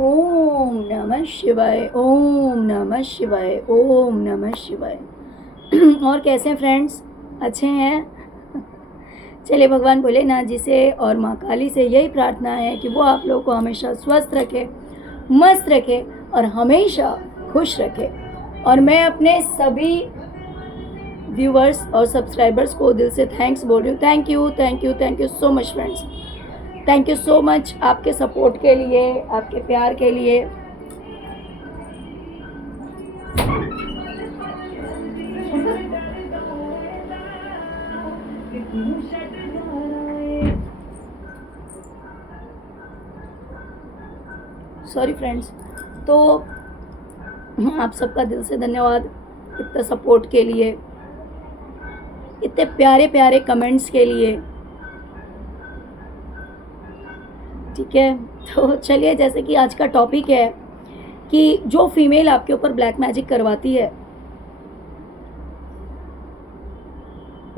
ओम नमः शिवाय, ओम नमः शिवाय, ओम नमः शिवाय। और कैसे हैं फ्रेंड्स? अच्छे हैं? चलिए, भगवान भोलेनाथ जी से और माँ काली से यही प्रार्थना है कि वो आप लोगों को हमेशा स्वस्थ रखे, मस्त रखे और हमेशा खुश रखे। और मैं अपने सभी व्यूवर्स और सब्सक्राइबर्स को दिल से थैंक्स बोल रही हूँ। Thank you, thank you, thank you so much friends. Thank you so much आपके सपोर्ट के लिए, आपके प्यार के लिए। Sorry friends. तो आप सबका दिल से धन्यवाद इतना सपोर्ट के लिए, इतने प्यारे प्यारे कमेंट्स के लिए। ठीक है, तो चलिए, जैसे कि आज का टॉपिक है कि जो फीमेल आपके ऊपर ब्लैक मैजिक करवाती है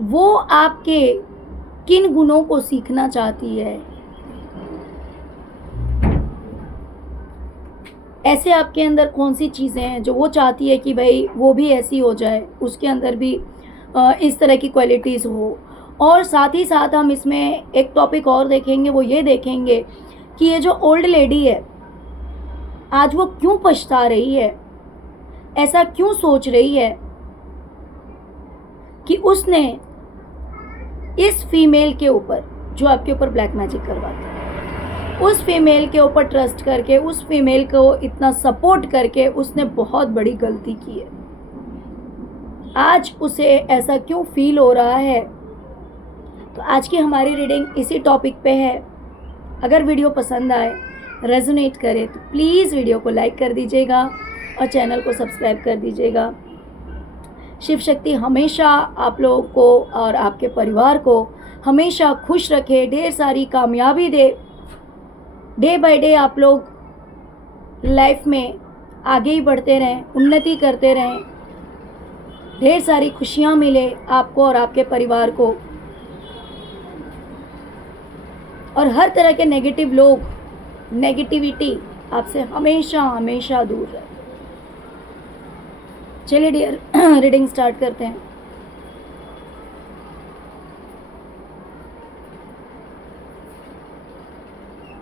वो आपके किन गुणों को सीखना चाहती है। ऐसे आपके अंदर कौन सी चीज़ें हैं जो वो चाहती है कि भाई वो भी ऐसी हो जाए, उसके अंदर भी इस तरह की क्वालिटीज़ हो। और साथ ही साथ हम इसमें एक टॉपिक और देखेंगे, वो ये देखेंगे कि ये जो ओल्ड लेडी है आज वो क्यों पछता रही है, ऐसा क्यों सोच रही है कि उसने इस फीमेल के ऊपर जो आपके ऊपर ब्लैक मैजिक करवाती है, उस फीमेल के ऊपर ट्रस्ट करके, उस फीमेल को इतना सपोर्ट करके उसने बहुत बड़ी गलती की है। आज उसे ऐसा क्यों फील हो रहा है। तो आज की हमारी रीडिंग इसी टॉपिक पे है। अगर वीडियो पसंद आए, रेजोनेट करे, तो प्लीज़ वीडियो को लाइक कर दीजिएगा और चैनल को सब्सक्राइब कर दीजिएगा। शिव शक्ति हमेशा आप लोगों को और आपके परिवार को हमेशा खुश रखे, ढेर सारी कामयाबी दे। डे बाय डे आप लोग लाइफ में आगे ही बढ़ते रहें, उन्नति करते रहें, ढेर सारी खुशियाँ मिले आपको और आपके परिवार को। और हर तरह के नेगेटिव लोग, नेगेटिविटी आपसे हमेशा हमेशा दूर रहे। चलिए डियर, रीडिंग स्टार्ट करते हैं।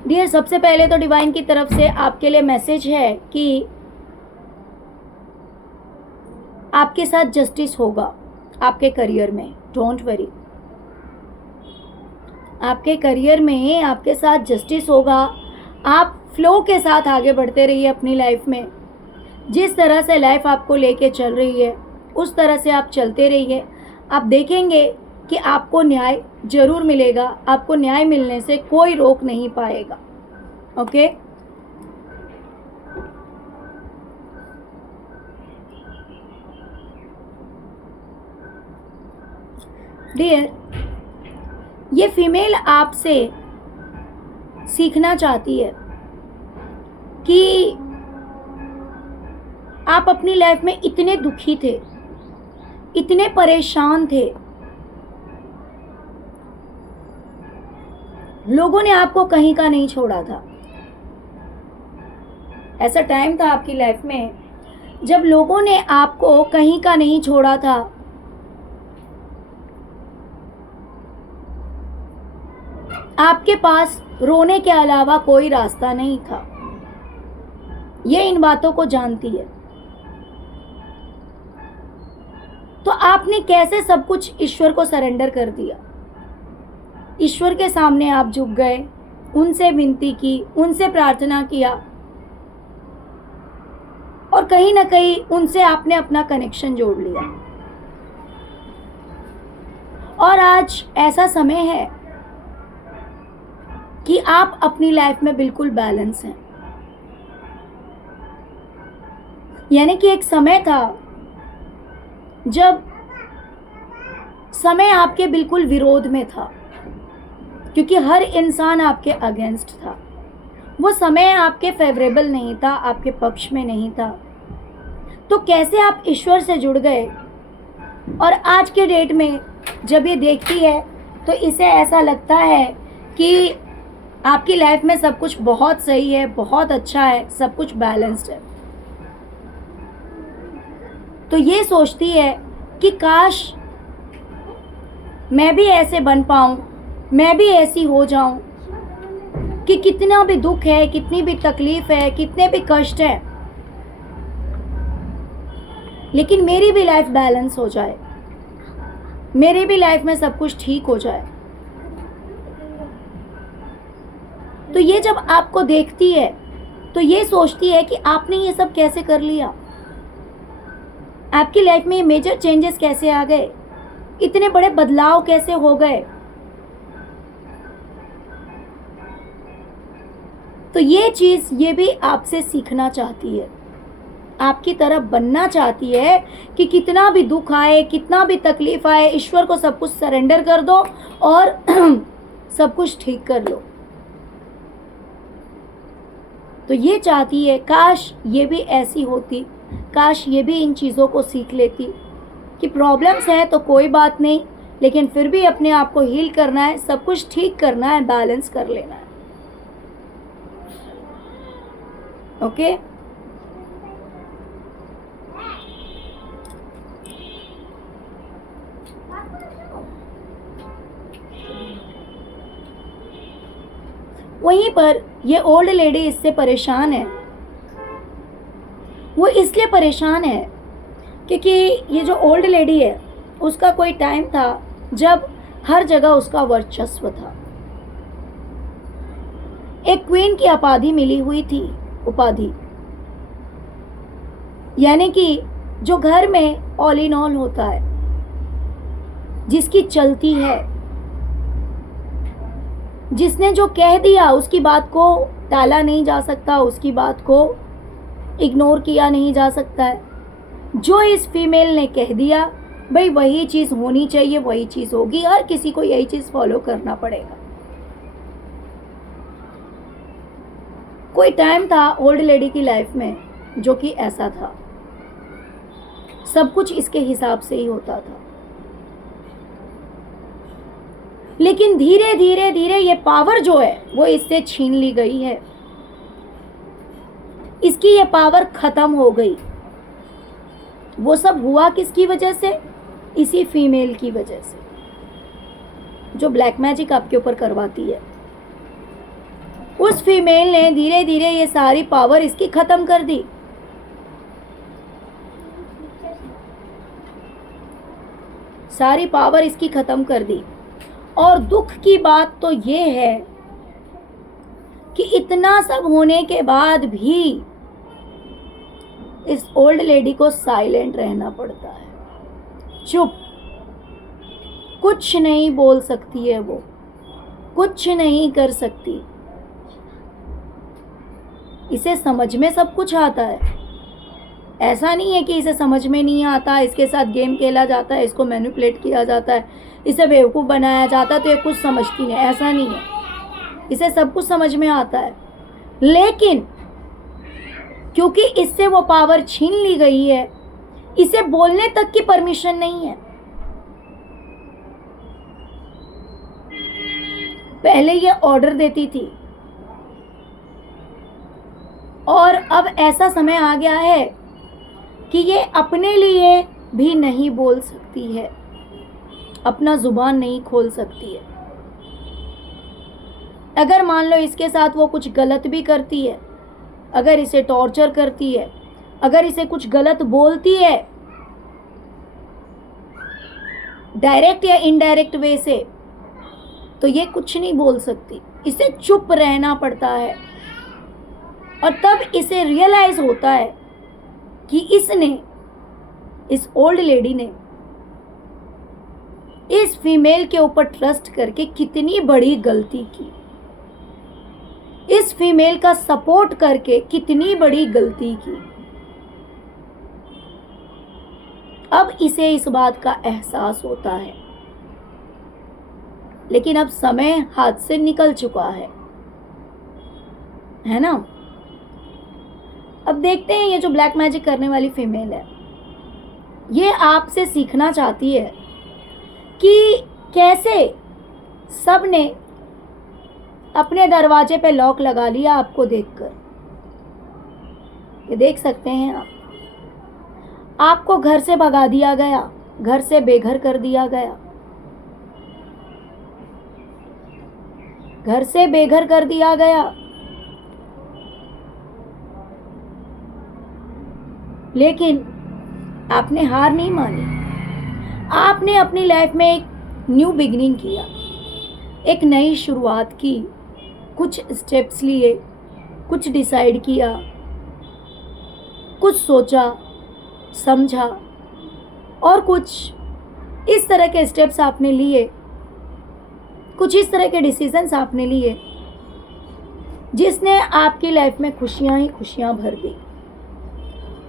डियर, सबसे पहले तो डिवाइन की तरफ से आपके लिए मैसेज है कि आपके साथ जस्टिस होगा आपके करियर में। डोंट वरी, आपके करियर में आपके साथ जस्टिस होगा। आप फ्लो के साथ आगे बढ़ते रहिए अपनी लाइफ में। जिस तरह से लाइफ आपको लेके चल रही है उस तरह से आप चलते रहिए। आप देखेंगे कि आपको न्याय जरूर मिलेगा। आपको न्याय मिलने से कोई रोक नहीं पाएगा। ओके, डियर, ये फीमेल आपसे सीखना चाहती है कि आप अपनी लाइफ में इतने दुखी थे, इतने परेशान थे, लोगों ने आपको कहीं का नहीं छोड़ा था। ऐसा टाइम था आपकी लाइफ में जब लोगों ने आपको कहीं का नहीं छोड़ा था। आपके पास रोने के अलावा कोई रास्ता नहीं था। ये इन बातों को जानती है। तो आपने कैसे सब कुछ ईश्वर को सरेंडर कर दिया। ईश्वर के सामने आप झुक गए, उनसे विनती की, उनसे प्रार्थना किया और कहीं ना कहीं उनसे आपने अपना कनेक्शन जोड़ लिया। और आज ऐसा समय है कि आप अपनी लाइफ में बिल्कुल बैलेंस हैं। यानी कि एक समय था जब समय आपके बिल्कुल विरोध में था, क्योंकि हर इंसान आपके अगेंस्ट था। वो समय आपके फेवरेबल नहीं था, आपके पक्ष में नहीं था। तो कैसे आप ईश्वर से जुड़ गए। और आज के डेट में जब ये देखती है तो इसे ऐसा लगता है कि आपकी लाइफ में सब कुछ बहुत सही है, बहुत अच्छा है, सब कुछ बैलेंस्ड है। तो ये सोचती है कि काश मैं भी ऐसे बन पाऊं, मैं भी ऐसी हो जाऊं, कि कितना भी दुख है, कितनी भी तकलीफ है, कितने भी कष्ट है, लेकिन मेरी भी लाइफ बैलेंस हो जाए, मेरी भी लाइफ में सब कुछ ठीक हो जाए। तो ये जब आपको देखती है तो ये सोचती है कि आपने ये सब कैसे कर लिया, आपकी लाइफ में ये मेजर चेंजेस कैसे आ गए, इतने बड़े बदलाव कैसे हो गए। तो ये चीज ये भी आपसे सीखना चाहती है, आपकी तरह बनना चाहती है कि कितना भी दुख आए, कितना भी तकलीफ आए, ईश्वर को सब कुछ सरेंडर कर दो और सब कुछ ठीक कर लो। तो ये चाहती है काश ये भी ऐसी होती, काश ये भी इन चीज़ों को सीख लेती कि प्रॉब्लम्स है तो कोई बात नहीं, लेकिन फिर भी अपने आप को हील करना है, सब कुछ ठीक करना है, बैलेंस कर लेना है। ओके वहीं पर ये ओल्ड लेडी इससे परेशान है। वो इसलिए परेशान है क्योंकि ये जो ओल्ड लेडी है उसका कोई टाइम था जब हर जगह उसका वर्चस्व था। एक क्वीन की उपाधि मिली हुई थी, उपाधि यानी कि जो घर में ऑल इन ऑल होता है, जिसकी चलती है, जिसने जो कह दिया उसकी बात को टाला नहीं जा सकता, उसकी बात को इग्नोर किया नहीं जा सकता है। जो इस फीमेल ने कह दिया भाई वही चीज़ होनी चाहिए, वही चीज़ होगी, हर किसी को यही चीज़ फॉलो करना पड़ेगा। कोई टाइम था ओल्ड लेडी की लाइफ में जो कि ऐसा था, सब कुछ इसके हिसाब से ही होता था। लेकिन धीरे धीरे धीरे ये पावर जो है वो इससे छीन ली गई है, इसकी ये पावर खत्म हो गई। वो सब हुआ किसकी वजह से? इसी फीमेल की वजह से, जो ब्लैक मैजिक आपके ऊपर करवाती है। उस फीमेल ने धीरे धीरे ये सारी पावर इसकी खत्म कर दी। सारी पावर इसकी खत्म कर दी। और दुख की बात तो ये है कि इतना सब होने के बाद भी इस ओल्ड लेडी को साइलेंट रहना पड़ता है, चुप, कुछ नहीं बोल सकती है, वो कुछ नहीं कर सकती। इसे समझ में सब कुछ आता है, ऐसा नहीं है कि इसे समझ में नहीं आता, इसके साथ गेम खेला जाता है, इसको मैनिपुलेट किया जाता है, इसे बेवकूफ़ बनाया जाता है तो ये कुछ समझती नहीं, ऐसा नहीं है। इसे सब कुछ समझ में आता है, लेकिन क्योंकि इससे वो पावर छीन ली गई है, इसे बोलने तक की परमिशन नहीं है। पहले ये ऑर्डर देती थी और अब ऐसा समय आ गया है कि ये अपने लिए भी नहीं बोल सकती है, अपना जुबान नहीं खोल सकती है। अगर मान लो इसके साथ वो कुछ गलत भी करती है, अगर इसे टॉर्चर करती है, अगर इसे कुछ गलत बोलती है डायरेक्ट या इनडायरेक्ट वे से, तो ये कुछ नहीं बोल सकती, इसे चुप रहना पड़ता है। और तब इसे रियलाइज होता है कि इसने, इस ओल्ड लेडी ने इस फीमेल के ऊपर ट्रस्ट करके कितनी बड़ी गलती की, इस फीमेल का सपोर्ट करके कितनी बड़ी गलती की। अब इसे इस बात का एहसास होता है, लेकिन अब समय हाथ से निकल चुका है ना। अब देखते हैं ये जो ब्लैक मैजिक करने वाली फीमेल है, ये आपसे सीखना चाहती है कि कैसे सब ने अपने दरवाजे पे लॉक लगा लिया आपको देखकर। ये देख सकते हैं आप। आपको घर से भगा दिया गया, घर से बेघर कर दिया गया, घर से बेघर कर दिया गया। लेकिन आपने हार नहीं मानी। आपने अपनी लाइफ में एक न्यू बिगिनिंग किया, एक नई शुरुआत की, कुछ स्टेप्स लिए, कुछ डिसाइड किया, कुछ सोचा समझा और कुछ इस तरह के स्टेप्स आपने लिए, कुछ इस तरह के डिसीजंस आपने लिए जिसने आपकी लाइफ में खुशियां ही खुशियां भर दी।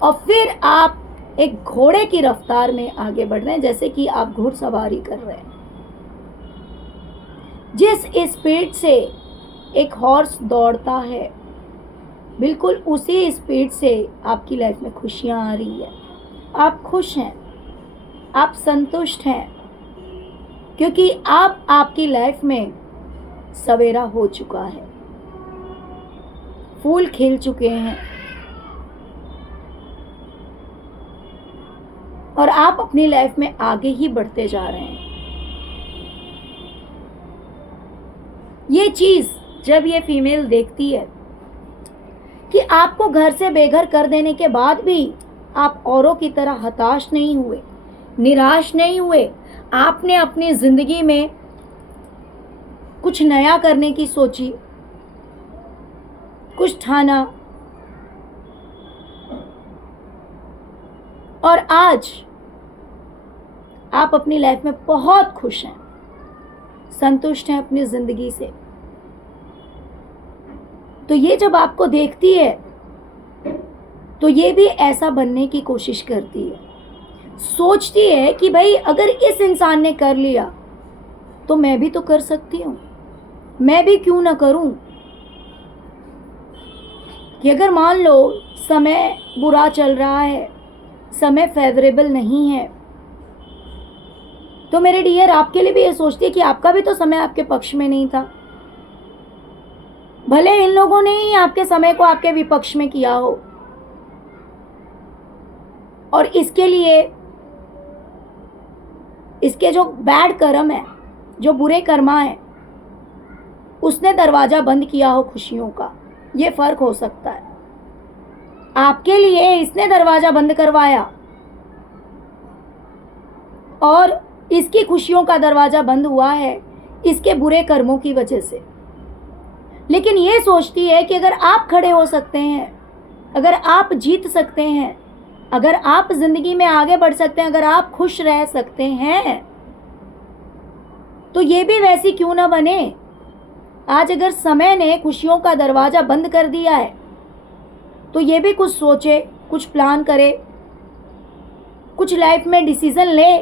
और फिर आप एक घोड़े की रफ्तार में आगे बढ़ रहे हैं, जैसे कि आप घुड़सवारी कर रहे हैं। जिस स्पीड से एक हॉर्स दौड़ता है, बिल्कुल उसी स्पीड से आपकी लाइफ में खुशियां आ रही है। आप खुश हैं, आप संतुष्ट हैं, क्योंकि अब आपकी लाइफ में सवेरा हो चुका है, फूल खिल चुके हैं और आप अपनी लाइफ में आगे ही बढ़ते जा रहे हैं। ये चीज जब ये फीमेल देखती है कि आपको घर से बेघर कर देने के बाद भी आप औरों की तरह हताश नहीं हुए, निराश नहीं हुए, आपने अपनी जिंदगी में कुछ नया करने की सोची, कुछ ठाना और आज आप अपनी लाइफ में बहुत खुश हैं, संतुष्ट हैं अपनी जिंदगी से। तो ये जब आपको देखती है तो ये भी ऐसा बनने की कोशिश करती है, सोचती है कि भाई अगर इस इंसान ने कर लिया तो मैं भी तो कर सकती हूँ, मैं भी क्यों ना करूँ। कि अगर मान लो समय बुरा चल रहा है, समय फेवरेबल नहीं है, तो मेरे डियर आपके लिए भी ये सोचती है कि आपका भी तो समय आपके पक्ष में नहीं था। भले इन लोगों ने ही आपके समय को आपके विपक्ष में किया हो और इसके लिए इसके जो बैड कर्म है, जो बुरे कर्मा है, उसने दरवाजा बंद किया हो खुशियों का। ये फर्क हो सकता है। आपके लिए इसने दरवाजा बंद करवाया और इसकी खुशियों का दरवाजा बंद हुआ है इसके बुरे कर्मों की वजह से। लेकिन ये सोचती है कि अगर आप खड़े हो सकते हैं, अगर आप जीत सकते हैं, अगर आप जिंदगी में आगे बढ़ सकते हैं, अगर आप खुश रह सकते हैं, तो ये भी वैसी क्यों ना बने। आज अगर समय ने खुशियों का दरवाजा बंद कर दिया है तो ये भी कुछ सोचे, कुछ प्लान करे, कुछ लाइफ में डिसीजन ले,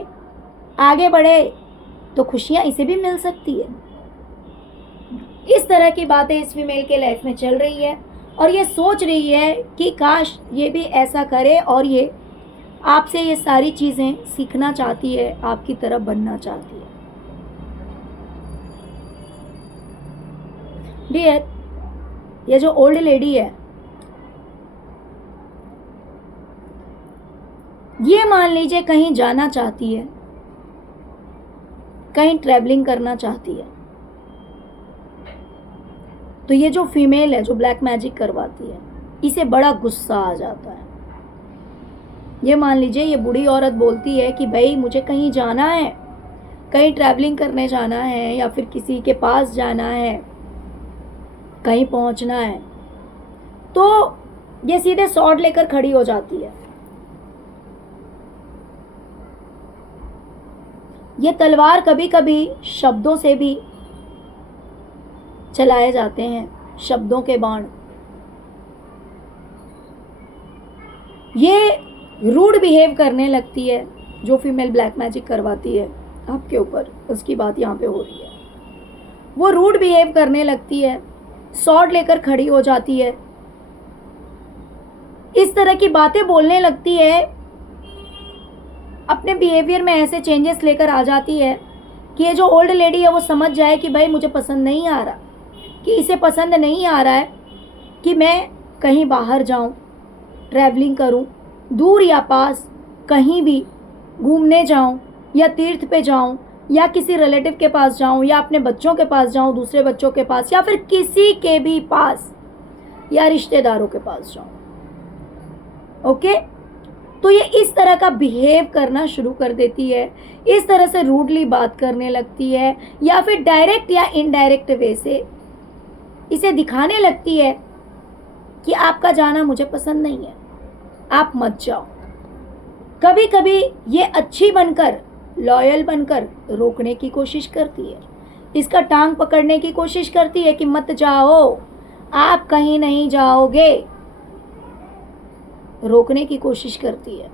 आगे बढ़े, तो खुशियां इसे भी मिल सकती है। इस तरह की बातें इस फीमेल के लाइफ में चल रही है और ये सोच रही है कि काश ये भी ऐसा करे और ये आपसे ये सारी चीज़ें सीखना चाहती है, आपकी तरफ बनना चाहती है। डियर, ये जो ओल्ड लेडी है, ये मान लीजिए कहीं जाना चाहती है, कहीं ट्रैवलिंग करना चाहती है, तो ये जो फीमेल है जो ब्लैक मैजिक करवाती है, इसे बड़ा गुस्सा आ जाता है। ये मान लीजिए ये बूढ़ी औरत बोलती है कि भाई मुझे कहीं जाना है, कहीं ट्रैवलिंग करने जाना है या फिर किसी के पास जाना है, कहीं पहुंचना है, तो ये सीधे स्वॉर्ड लेकर खड़ी हो जाती है। ये तलवार कभी कभी शब्दों से भी चलाए जाते हैं, शब्दों के बाण। ये रूड बिहेव करने लगती है जो फीमेल ब्लैक मैजिक करवाती है आपके ऊपर, उसकी बात यहाँ पे हो रही है। वो रूड बिहेव करने लगती है, स्वॉर्ड लेकर खड़ी हो जाती है, इस तरह की बातें बोलने लगती है, अपने बिहेवियर में ऐसे चेंजेस लेकर आ जाती है कि ये जो ओल्ड लेडी है वो समझ जाए कि भाई मुझे पसंद नहीं आ रहा, कि इसे पसंद नहीं आ रहा है कि मैं कहीं बाहर जाऊं, ट्रैवलिंग करूं, दूर या पास कहीं भी घूमने जाऊं या तीर्थ पे जाऊं या किसी रिलेटिव के पास जाऊं या अपने बच्चों के पास जाऊं, दूसरे बच्चों के पास या फिर किसी के भी पास या रिश्तेदारों के पास जाऊं। ओके, तो ये इस तरह का बिहेव करना शुरू कर देती है, इस तरह से रूडली बात करने लगती है या फिर डायरेक्ट या इनडायरेक्ट वे से इसे दिखाने लगती है कि आपका जाना मुझे पसंद नहीं है, आप मत जाओ। कभी कभी ये अच्छी बनकर, लॉयल बनकर रोकने की कोशिश करती है, इसका टांग पकड़ने की कोशिश करती है कि मत जाओ, आप कहीं नहीं जाओगे, रोकने की कोशिश करती है।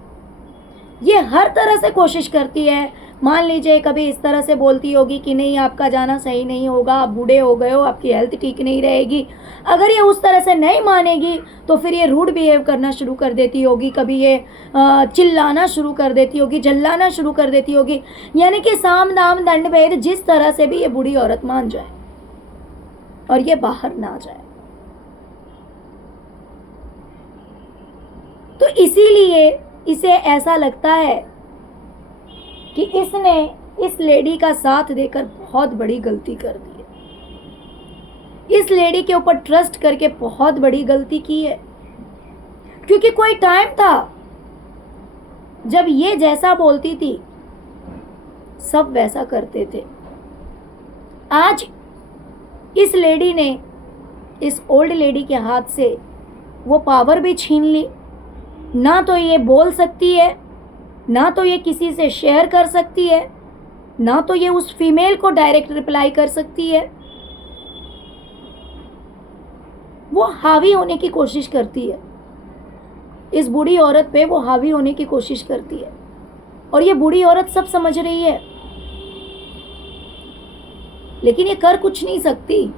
ये हर तरह से कोशिश करती है। मान लीजिए कभी इस तरह से बोलती होगी कि नहीं आपका जाना सही नहीं होगा, आप बूढ़े हो गए हो, आपकी हेल्थ ठीक नहीं रहेगी। अगर ये उस तरह से नहीं मानेगी तो फिर ये रूड बिहेव करना शुरू कर देती होगी, कभी ये चिल्लाना शुरू कर देती होगी, झल्लाना शुरू कर देती होगी, यानी कि साम दाम दंड भेद जिस तरह से भी ये बूढ़ी औरत मान जाए और ये बाहर ना जाए। तो इसीलिए इसे ऐसा लगता है कि इसने इस लेडी का साथ देकर बहुत बड़ी गलती कर दी है, इस लेडी के ऊपर ट्रस्ट करके बहुत बड़ी गलती की है। क्योंकि कोई टाइम था जब ये जैसा बोलती थी सब वैसा करते थे। आज इस लेडी ने इस ओल्ड लेडी के हाथ से वो पावर भी छीन ली। ना तो ये बोल सकती है, ना तो ये किसी से शेयर कर सकती है, ना तो ये उस फीमेल को डायरेक्ट रिप्लाई कर सकती है। वो हावी होने की कोशिश करती है, इस बूढ़ी औरत पे वो हावी होने की कोशिश करती है और ये बूढ़ी औरत सब समझ रही है, लेकिन ये कर कुछ नहीं सकती।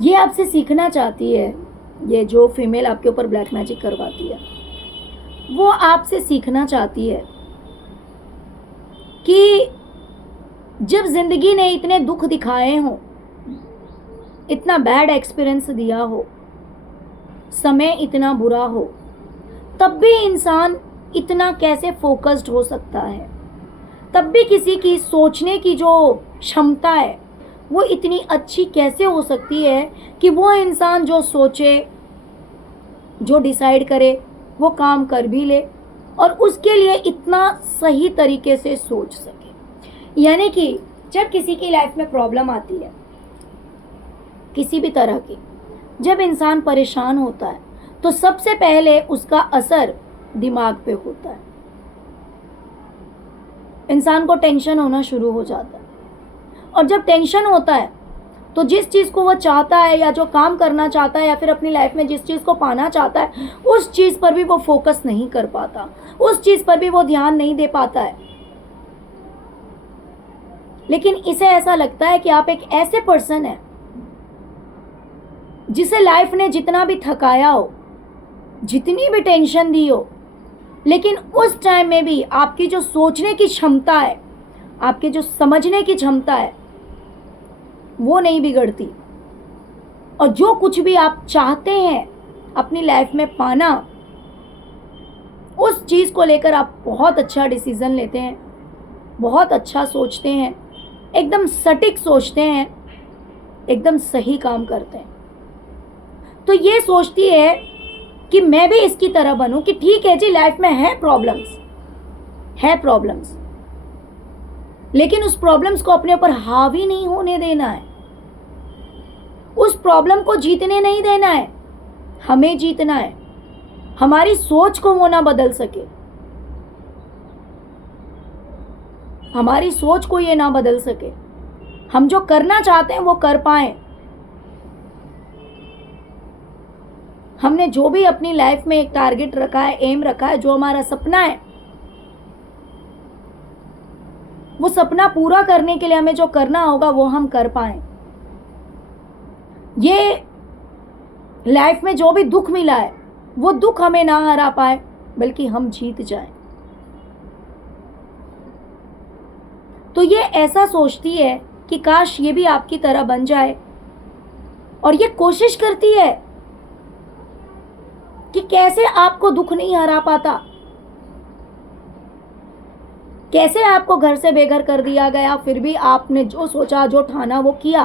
ये आपसे सीखना चाहती है, ये जो फीमेल आपके ऊपर ब्लैक मैजिक करवाती है वो आपसे सीखना चाहती है कि जब जिंदगी ने इतने दुख दिखाए हों, इतना बैड एक्सपीरियंस दिया हो, समय इतना बुरा हो, तब भी इंसान इतना कैसे फोकस्ड हो सकता है, तब भी किसी की सोचने की जो क्षमता है वो इतनी अच्छी कैसे हो सकती है कि वो इंसान जो सोचे, जो डिसाइड करे वो काम कर भी ले और उसके लिए इतना सही तरीके से सोच सके। यानी कि जब किसी की लाइफ में प्रॉब्लम आती है किसी भी तरह की, जब इंसान परेशान होता है तो सबसे पहले उसका असर दिमाग पे होता है, इंसान को टेंशन होना शुरू हो जाता है और जब टेंशन होता है तो जिस चीज़ को वो चाहता है या जो काम करना चाहता है या फिर अपनी लाइफ में जिस चीज़ को पाना चाहता है उस चीज़ पर भी वो फोकस नहीं कर पाता, उस चीज़ पर भी वो ध्यान नहीं दे पाता है। लेकिन इसे ऐसा लगता है कि आप एक ऐसे पर्सन हैं जिसे लाइफ ने जितना भी थकाया हो, जितनी भी टेंशन दी हो, लेकिन उस टाइम में भी आपकी जो सोचने की क्षमता है, आपके जो समझने की क्षमता है वो नहीं बिगड़ती और जो कुछ भी आप चाहते हैं अपनी लाइफ में पाना, उस चीज़ को लेकर आप बहुत अच्छा डिसीज़न लेते हैं, बहुत अच्छा सोचते हैं, एकदम सटीक सोचते हैं, एकदम सही काम करते हैं। तो ये सोचती है कि मैं भी इसकी तरह बनूं कि ठीक है जी, लाइफ में है प्रॉब्लम्स, लेकिन उस प्रॉब्लम्स को अपने ऊपर हावी नहीं होने देना है, उस प्रॉब्लम को जीतने नहीं देना है, हमें जीतना है। हमारी सोच को वो ना बदल सके, हमारी सोच को ये ना बदल सके, हम जो करना चाहते हैं वो कर पाएं। हमने जो भी अपनी लाइफ में एक टारगेट रखा है, एम रखा है, जो हमारा सपना है वो सपना पूरा करने के लिए हमें जो करना होगा वो हम कर पाएं। ये लाइफ में जो भी दुख मिला है वो दुख हमें ना हरा पाए, बल्कि हम जीत जाएं। तो ये ऐसा सोचती है कि काश ये भी आपकी तरह बन जाए, और ये कोशिश करती है कि कैसे आपको दुख नहीं हरा पाता, कैसे आपको घर से बेघर कर दिया गया फिर भी आपने जो सोचा जो ठाना वो किया,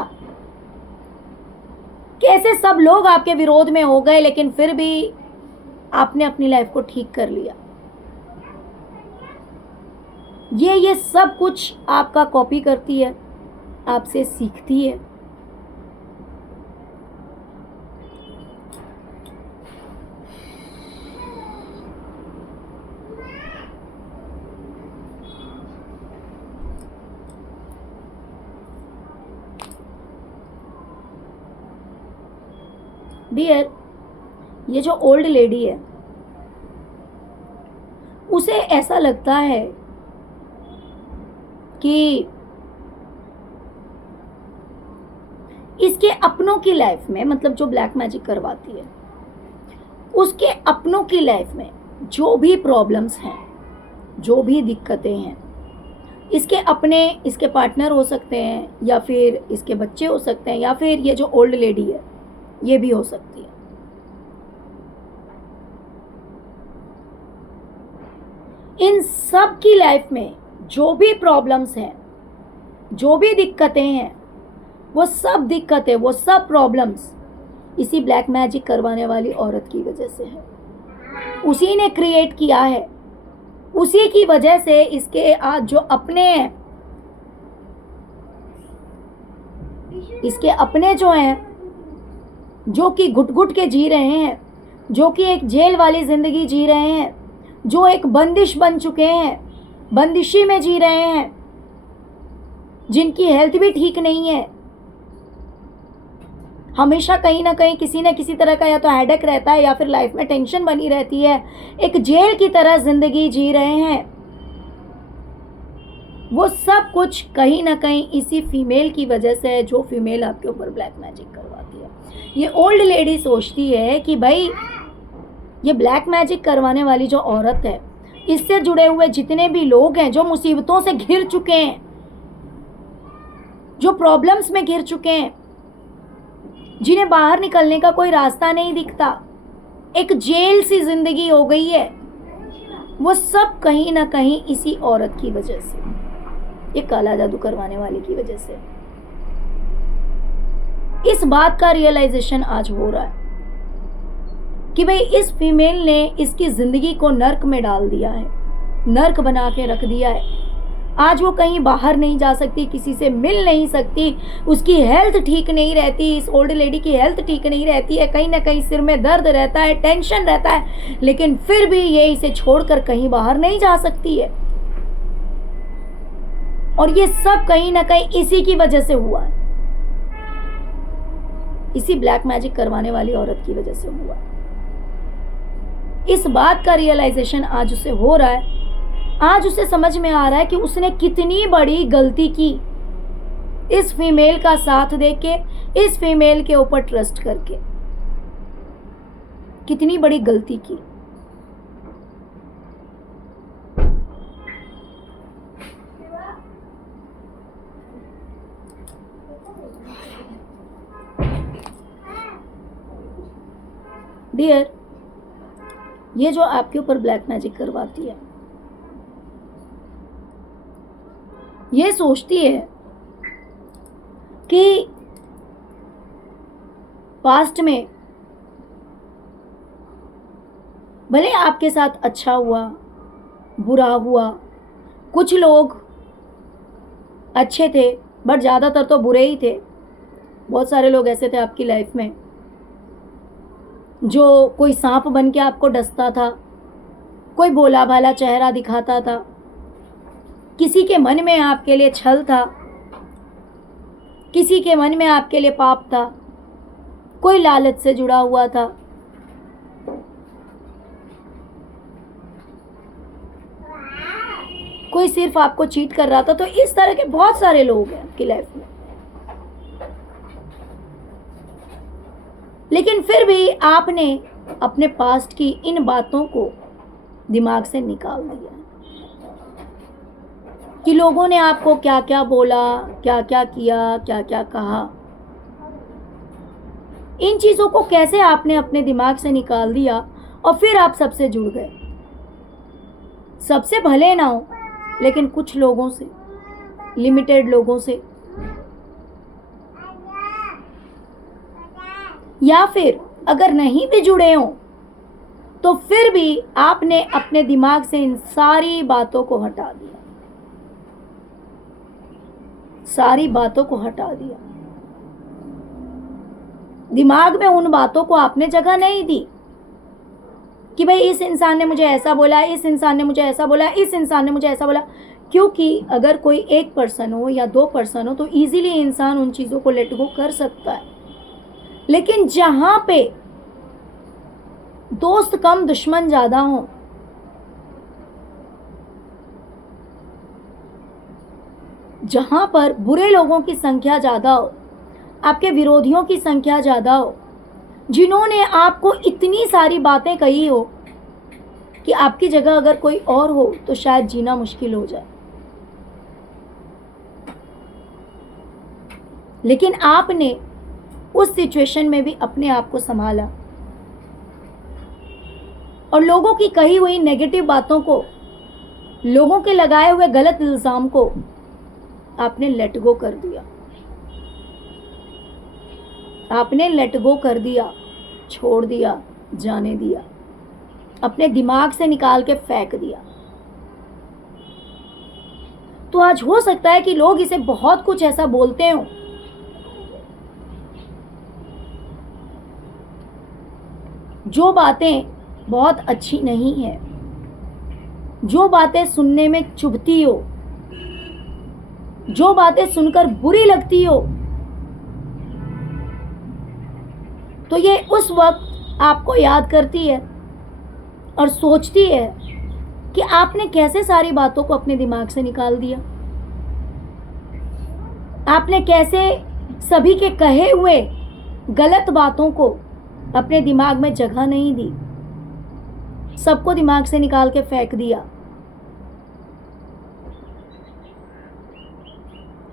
कैसे सब लोग आपके विरोध में हो गए लेकिन फिर भी आपने अपनी लाइफ को ठीक कर लिया। ये सब कुछ आपका कॉपी करती है, आपसे सीखती है। डियर, ये जो ओल्ड लेडी है उसे ऐसा लगता है कि इसके अपनों की लाइफ में, मतलब जो ब्लैक मैजिक करवाती है उसके अपनों की लाइफ में जो भी प्रॉब्लम्स हैं, जो भी दिक्कतें हैं, इसके अपने, इसके पार्टनर हो सकते हैं, या फिर इसके बच्चे हो सकते हैं, या फिर ये जो ओल्ड लेडी है ये भी हो सकती है। इन सब की लाइफ में जो भी प्रॉब्लम्स हैं, जो भी दिक्कतें हैं, वो सब दिक्कतें, वो सब प्रॉब्लम्स इसी ब्लैक मैजिक करवाने वाली औरत की वजह से है। उसी ने क्रिएट किया है, उसी की वजह से इसके आज जो अपने हैं, इसके अपने जो हैं, जो कि घुट घुट के जी रहे हैं, जो कि एक जेल वाली जिंदगी जी रहे हैं, जो एक बंदिश बन चुके हैं, बंदिशी में जी रहे हैं, जिनकी हेल्थ भी ठीक नहीं है, हमेशा कहीं ना कहीं किसी न किसी तरह का या तो हेडेक रहता है या फिर लाइफ में टेंशन बनी रहती है, एक जेल की तरह जिंदगी जी रहे हैं, वो सब कुछ कहीं ना कहीं इसी फीमेल की वजह से है, जो फीमेल आपके ऊपर ब्लैक मैजिक करवाती है। ये ओल्ड लेडी सोचती है कि भाई ये ब्लैक मैजिक करवाने वाली जो औरत है, इससे जुड़े हुए जितने भी लोग हैं जो मुसीबतों से घिर चुके हैं, जो प्रॉब्लम्स में घिर चुके हैं, जिन्हें बाहर निकलने का कोई रास्ता नहीं दिखता, एक जेल सी जिंदगी हो गई है, वो सब कहीं ना कहीं इसी औरत की वजह से, ये काला जादू करवाने वाली की वजह से। इस बात का रियलाइजेशन आज हो रहा है कि भाई इस फीमेल ने इसकी जिंदगी को नर्क में डाल दिया है, नर्क बना के रख दिया है। आज वो कहीं बाहर नहीं जा सकती, किसी से मिल नहीं सकती, उसकी हेल्थ ठीक नहीं रहती, इस ओल्ड लेडी की हेल्थ ठीक नहीं रहती है, कहीं ना कहीं सिर में दर्द रहता है, टेंशन रहता है, लेकिन फिर भी ये इसे छोड़कर कहीं बाहर नहीं जा सकती है। और ये सब कहीं ना कहीं इसी की वजह से हुआ है, इसी ब्लैक मैजिक करवाने वाली औरत की वजह से हुआ। इस बात का रियलाइजेशन आज उसे हो रहा है, आज उसे समझ में आ रहा है कि उसने कितनी बड़ी गलती की इस फीमेल का साथ देके, इस फीमेल के ऊपर ट्रस्ट करके, कितनी बड़ी गलती की। डियर, ये जो आपके ऊपर ब्लैक मैजिक करवाती है, ये सोचती है कि पास्ट में भले आपके साथ अच्छा हुआ, बुरा हुआ, कुछ लोग अच्छे थे बट ज़्यादातर तो बुरे ही थे। बहुत सारे लोग ऐसे थे आपकी लाइफ में जो कोई सांप बन के आपको डसता था, कोई भोला भाला चेहरा दिखाता था, किसी के मन में आपके लिए छल था, किसी के मन में आपके लिए पाप था, कोई लालच से जुड़ा हुआ था। कोई सिर्फ आपको चीट कर रहा था। तो इस तरह के बहुत सारे लोग हैं आपकी लाइफ में, लेकिन फिर भी आपने अपने पास्ट की इन बातों को दिमाग से निकाल दिया कि लोगों ने आपको क्या क्या बोला, क्या क्या किया, क्या क्या कहा। इन चीज़ों को कैसे आपने अपने दिमाग से निकाल दिया और फिर आप सबसे जुड़ गए। सबसे भले ना हो, लेकिन कुछ लोगों से, लिमिटेड लोगों से, या फिर अगर नहीं भी जुड़े हो तो फिर भी आपने अपने दिमाग से इन सारी बातों को हटा दिया, सारी बातों को हटा दिया। दिमाग में उन बातों को आपने जगह नहीं दी कि भाई इस इंसान ने मुझे ऐसा बोला, इस इंसान ने मुझे ऐसा बोला, इस इंसान ने मुझे ऐसा बोला। क्योंकि अगर कोई एक पर्सन हो या दो पर्सन हो तो इजीली इंसान उन चीज़ों को लेट गो कर सकता है। लेकिन जहां पे दोस्त कम दुश्मन ज़्यादा हो, जहां पर बुरे लोगों की संख्या ज़्यादा हो, आपके विरोधियों की संख्या ज़्यादा हो, जिन्होंने आपको इतनी सारी बातें कही हो कि आपकी जगह अगर कोई और हो तो शायद जीना मुश्किल हो जाए, लेकिन आपने उस सिचुएशन में भी अपने आप को संभाला और लोगों की कही हुई नेगेटिव बातों को, लोगों के लगाए हुए गलत इल्ज़ाम को आपने लेट गो कर दिया। आपने लेट गो कर दिया, छोड़ दिया, जाने दिया, अपने दिमाग से निकाल के फेंक दिया। तो आज हो सकता है कि लोग इसे बहुत कुछ ऐसा बोलते हो जो बातें बहुत अच्छी नहीं है, जो बातें सुनने में चुभती हो, जो बातें सुनकर बुरी लगती हो, तो ये उस वक्त आपको याद करती है और सोचती है कि आपने कैसे सारी बातों को अपने दिमाग से निकाल दिया, आपने कैसे सभी के कहे हुए गलत बातों को अपने दिमाग में जगह नहीं दी, सबको दिमाग से निकाल के फेंक दिया।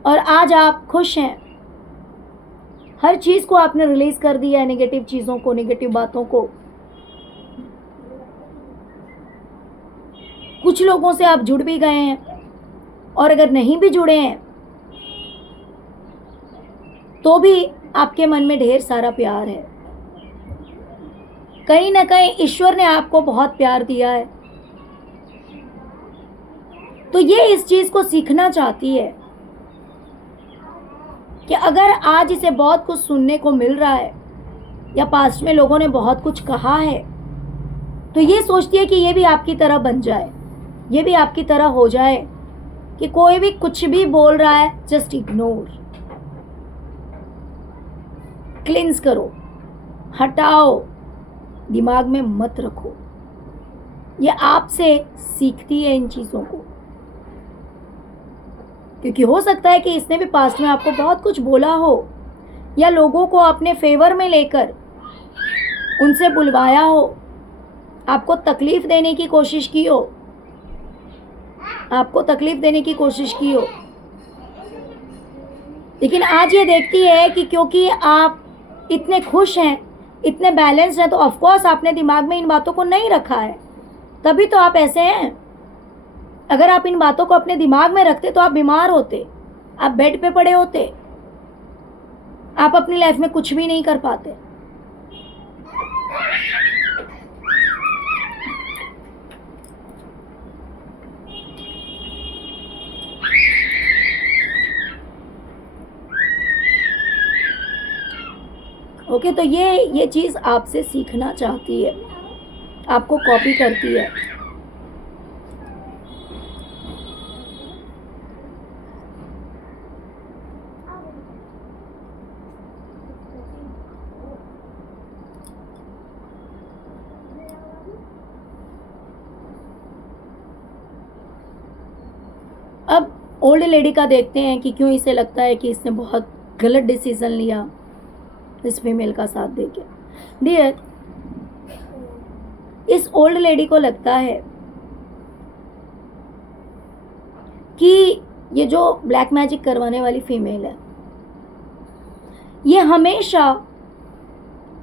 और आज आप खुश हैं, हर चीज़ को आपने रिलीज कर दिया है, नेगेटिव चीज़ों को, नेगेटिव बातों को। कुछ लोगों से आप जुड़ भी गए हैं और अगर नहीं भी जुड़े हैं तो भी आपके मन में ढेर सारा प्यार है। कहीं ना कहीं ईश्वर ने आपको बहुत प्यार दिया है। तो ये इस चीज़ को सीखना चाहती है कि अगर आज इसे बहुत कुछ सुनने को मिल रहा है या पास्ट में लोगों ने बहुत कुछ कहा है, तो ये सोचती है कि ये भी आपकी तरह बन जाए, ये भी आपकी तरह हो जाए कि कोई भी कुछ भी बोल रहा है जस्ट इग्नोर, क्लिंस करो, हटाओ, दिमाग में मत रखो। ये आपसे सीखती है इन चीज़ों को, क्योंकि हो सकता है कि इसने भी पास्ट में आपको बहुत कुछ बोला हो या लोगों को अपने फेवर में लेकर उनसे बुलवाया हो, आपको तकलीफ देने की कोशिश की हो, आपको तकलीफ देने की कोशिश की हो। लेकिन आज ये देखती है कि क्योंकि आप इतने खुश हैं, इतने बैलेंस्ड हैं, तो ऑफकोर्स आपने दिमाग में इन बातों को नहीं रखा है, तभी तो आप ऐसे हैं। अगर आप इन बातों को अपने दिमाग में रखते तो आप बीमार होते, आप बेड पे पड़े होते, आप अपनी लाइफ में कुछ भी नहीं कर पाते। ओके, तो ये चीज़ आपसे सीखना चाहती है, आपको कॉपी करती है। ओल्ड लेडी का देखते हैं कि क्यों इसे लगता है कि इसने बहुत गलत डिसीजन लिया इस फीमेल का साथ देके। डियर, इस ओल्ड लेडी को लगता है कि ये जो ब्लैक मैजिक करवाने वाली फीमेल है, ये हमेशा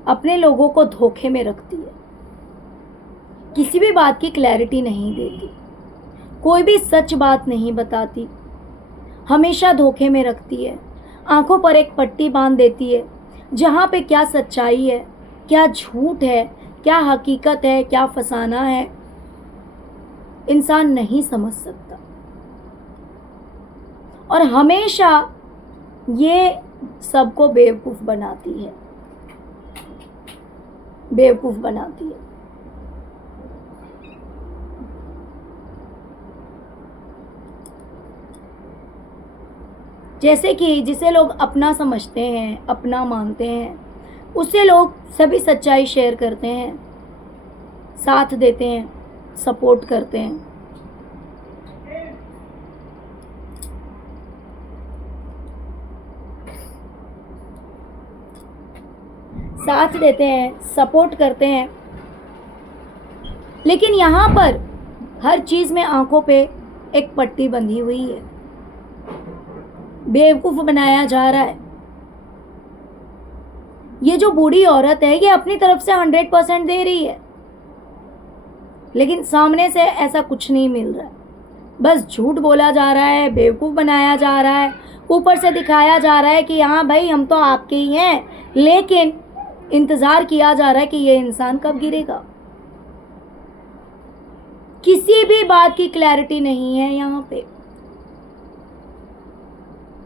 अपने लोगों को धोखे में रखती है, किसी भी बात की क्लैरिटी नहीं देती, कोई भी सच बात नहीं बताती, हमेशा धोखे में रखती है, आंखों पर एक पट्टी बांध देती है जहाँ पे क्या सच्चाई है, क्या झूठ है, क्या हकीकत है, क्या फसाना है, इंसान नहीं समझ सकता। और हमेशा ये सबको बेवकूफ़ बनाती है, बेवकूफ़ बनाती है। जैसे कि जिसे लोग अपना समझते हैं, अपना मानते हैं, उससे लोग सभी सच्चाई शेयर करते हैं, साथ देते हैं, सपोर्ट करते हैं। साथ देते हैं, सपोर्ट करते हैं। लेकिन यहाँ पर हर चीज़ में आंखों पे एक पट्टी बंधी हुई है, बेवकूफ़ बनाया जा रहा है। ये जो बूढ़ी औरत है, ये अपनी तरफ से 100% दे रही है, लेकिन सामने से ऐसा कुछ नहीं मिल रहा है। बस झूठ बोला जा रहा है, बेवकूफ़ बनाया जा रहा है, ऊपर से दिखाया जा रहा है कि हाँ भाई हम तो आपके ही हैं, लेकिन इंतज़ार किया जा रहा है कि ये इंसान कब गिरेगा। किसी भी बात की क्लैरिटी नहीं है यहाँ पे।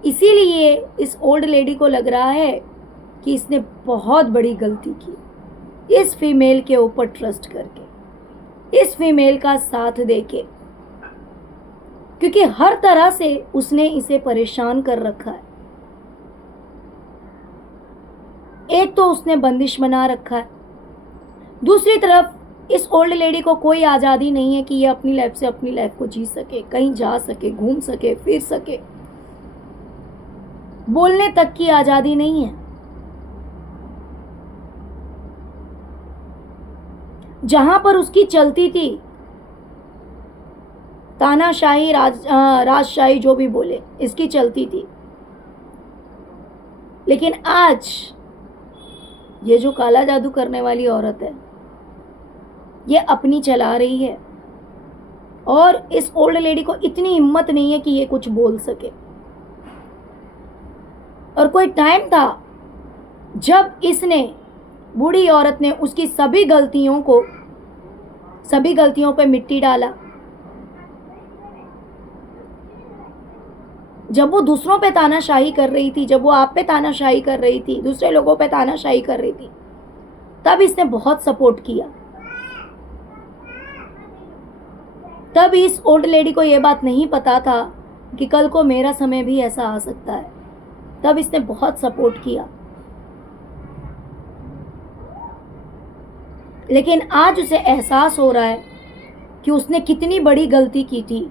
इसीलिए इस ओल्ड लेडी को लग रहा है कि इसने बहुत बड़ी गलती की इस फीमेल के ऊपर ट्रस्ट करके, इस फीमेल का साथ देके, क्योंकि हर तरह से उसने इसे परेशान कर रखा है। एक तो उसने बंदिश बना रखा है, दूसरी तरफ इस ओल्ड लेडी को कोई आज़ादी नहीं है कि ये अपनी लाइफ को जी सके, कहीं जा सके, घूम सके, फिर सके। बोलने तक की आज़ादी नहीं है। जहां पर उसकी चलती थी तानाशाही, राजशाही, जो भी बोले, इसकी चलती थी, लेकिन आज ये जो काला जादू करने वाली औरत है, ये अपनी चला रही है। और इस ओल्ड लेडी को इतनी हिम्मत नहीं है कि ये कुछ बोल सके। और कोई टाइम था जब इसने, बूढ़ी औरत ने, उसकी सभी गलतियों पे मिट्टी डाला। जब वो दूसरों पे तानाशाही कर रही थी, जब वो आप पे तानाशाही कर रही थी, दूसरे लोगों पे तानाशाही कर रही थी, तब इसने बहुत सपोर्ट किया। तब इस ओल्ड लेडी को ये बात नहीं पता था कि कल को मेरा समय भी ऐसा आ सकता है। तब इसने बहुत सपोर्ट किया, लेकिन आज उसे एहसास हो रहा है कि उसने कितनी बड़ी गलती की थी।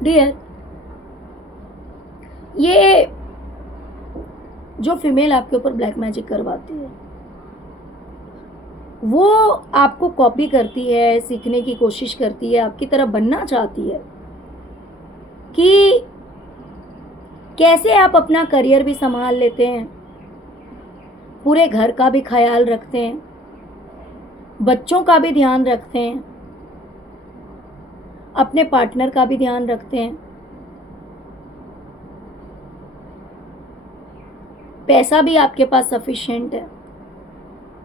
डियर, ये जो फीमेल आपके ऊपर ब्लैक मैजिक करवाती है, वो आपको कॉपी करती है, सीखने की कोशिश करती है, आपकी तरह बनना चाहती है कि कैसे आप अपना करियर भी संभाल लेते हैं, पूरे घर का भी ख्याल रखते हैं, बच्चों का भी ध्यान रखते हैं, अपने पार्टनर का भी ध्यान रखते हैं, पैसा भी आपके पास सफिशिएंट है,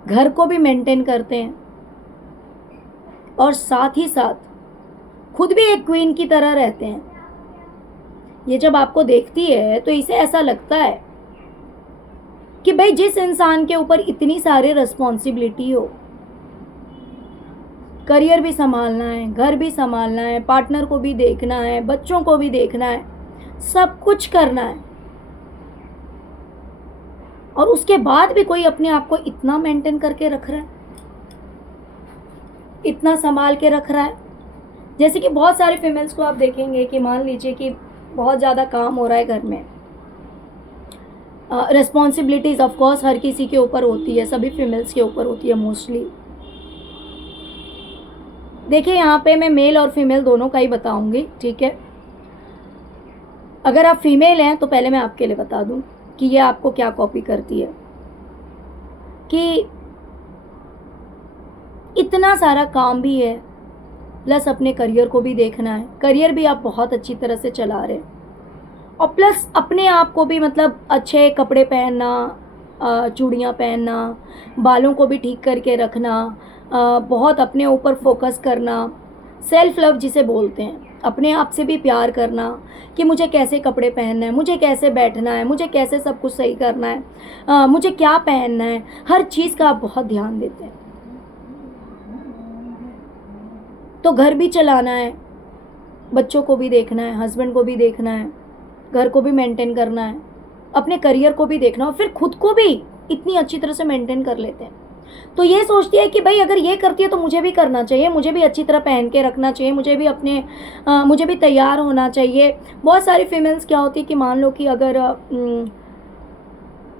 घर को भी मेंटेन करते हैं, और साथ ही साथ खुद भी एक क्वीन की तरह रहते हैं। ये जब आपको देखती है तो इसे ऐसा लगता है कि भाई जिस इंसान के ऊपर इतनी सारी रिस्पॉन्सिबिलिटी हो, करियर भी संभालना है, घर भी संभालना है, पार्टनर को भी देखना है, बच्चों को भी देखना है, सब कुछ करना है। और उसके बाद भी कोई अपने आप को इतना मेंटेन करके रख रहा है, इतना संभाल के रख रहा है। जैसे कि बहुत सारे फीमेल्स को आप देखेंगे कि मान लीजिए कि बहुत ज़्यादा काम हो रहा है घर में, रिस्पॉन्सिबिलिटीज़ ऑफ कोर्स हर किसी के ऊपर होती है, सभी फीमेल्स के ऊपर होती है मोस्टली। देखिए यहाँ पे मैं मेल और फीमेल दोनों का ही बताऊंगी, ठीक है। अगर आप फीमेल हैं तो पहले मैं आपके लिए बता दूं कि ये आपको क्या कॉपी करती है, कि इतना सारा काम भी है, प्लस अपने करियर को भी देखना है। करियर भी आप बहुत अच्छी तरह से चला रहे हैं, और प्लस अपने आप को भी, मतलब अच्छे कपड़े पहनना, चूड़ियाँ पहनना, बालों को भी ठीक करके रखना, बहुत अपने ऊपर फोकस करना, सेल्फ लव जिसे बोलते हैं, अपने आप से भी प्यार करना कि मुझे कैसे कपड़े पहनना है, मुझे कैसे बैठना है, मुझे कैसे सब कुछ सही करना है, मुझे क्या पहनना है, हर चीज़ का आप बहुत ध्यान देते हैं। तो घर भी चलाना है, बच्चों को भी देखना है, हस्बैंड को भी देखना है, घर को भी मेंटेन करना है, अपने करियर को भी देखना, और फिर खुद को भी इतनी अच्छी तरह से मेंटेन कर लेते हैं। तो ये सोचती है कि भाई अगर ये करती है तो मुझे भी करना चाहिए, मुझे भी अच्छी तरह पहन के रखना चाहिए, मुझे भी तैयार होना चाहिए। बहुत सारी फीमेल्स क्या होती है कि मान लो कि अगर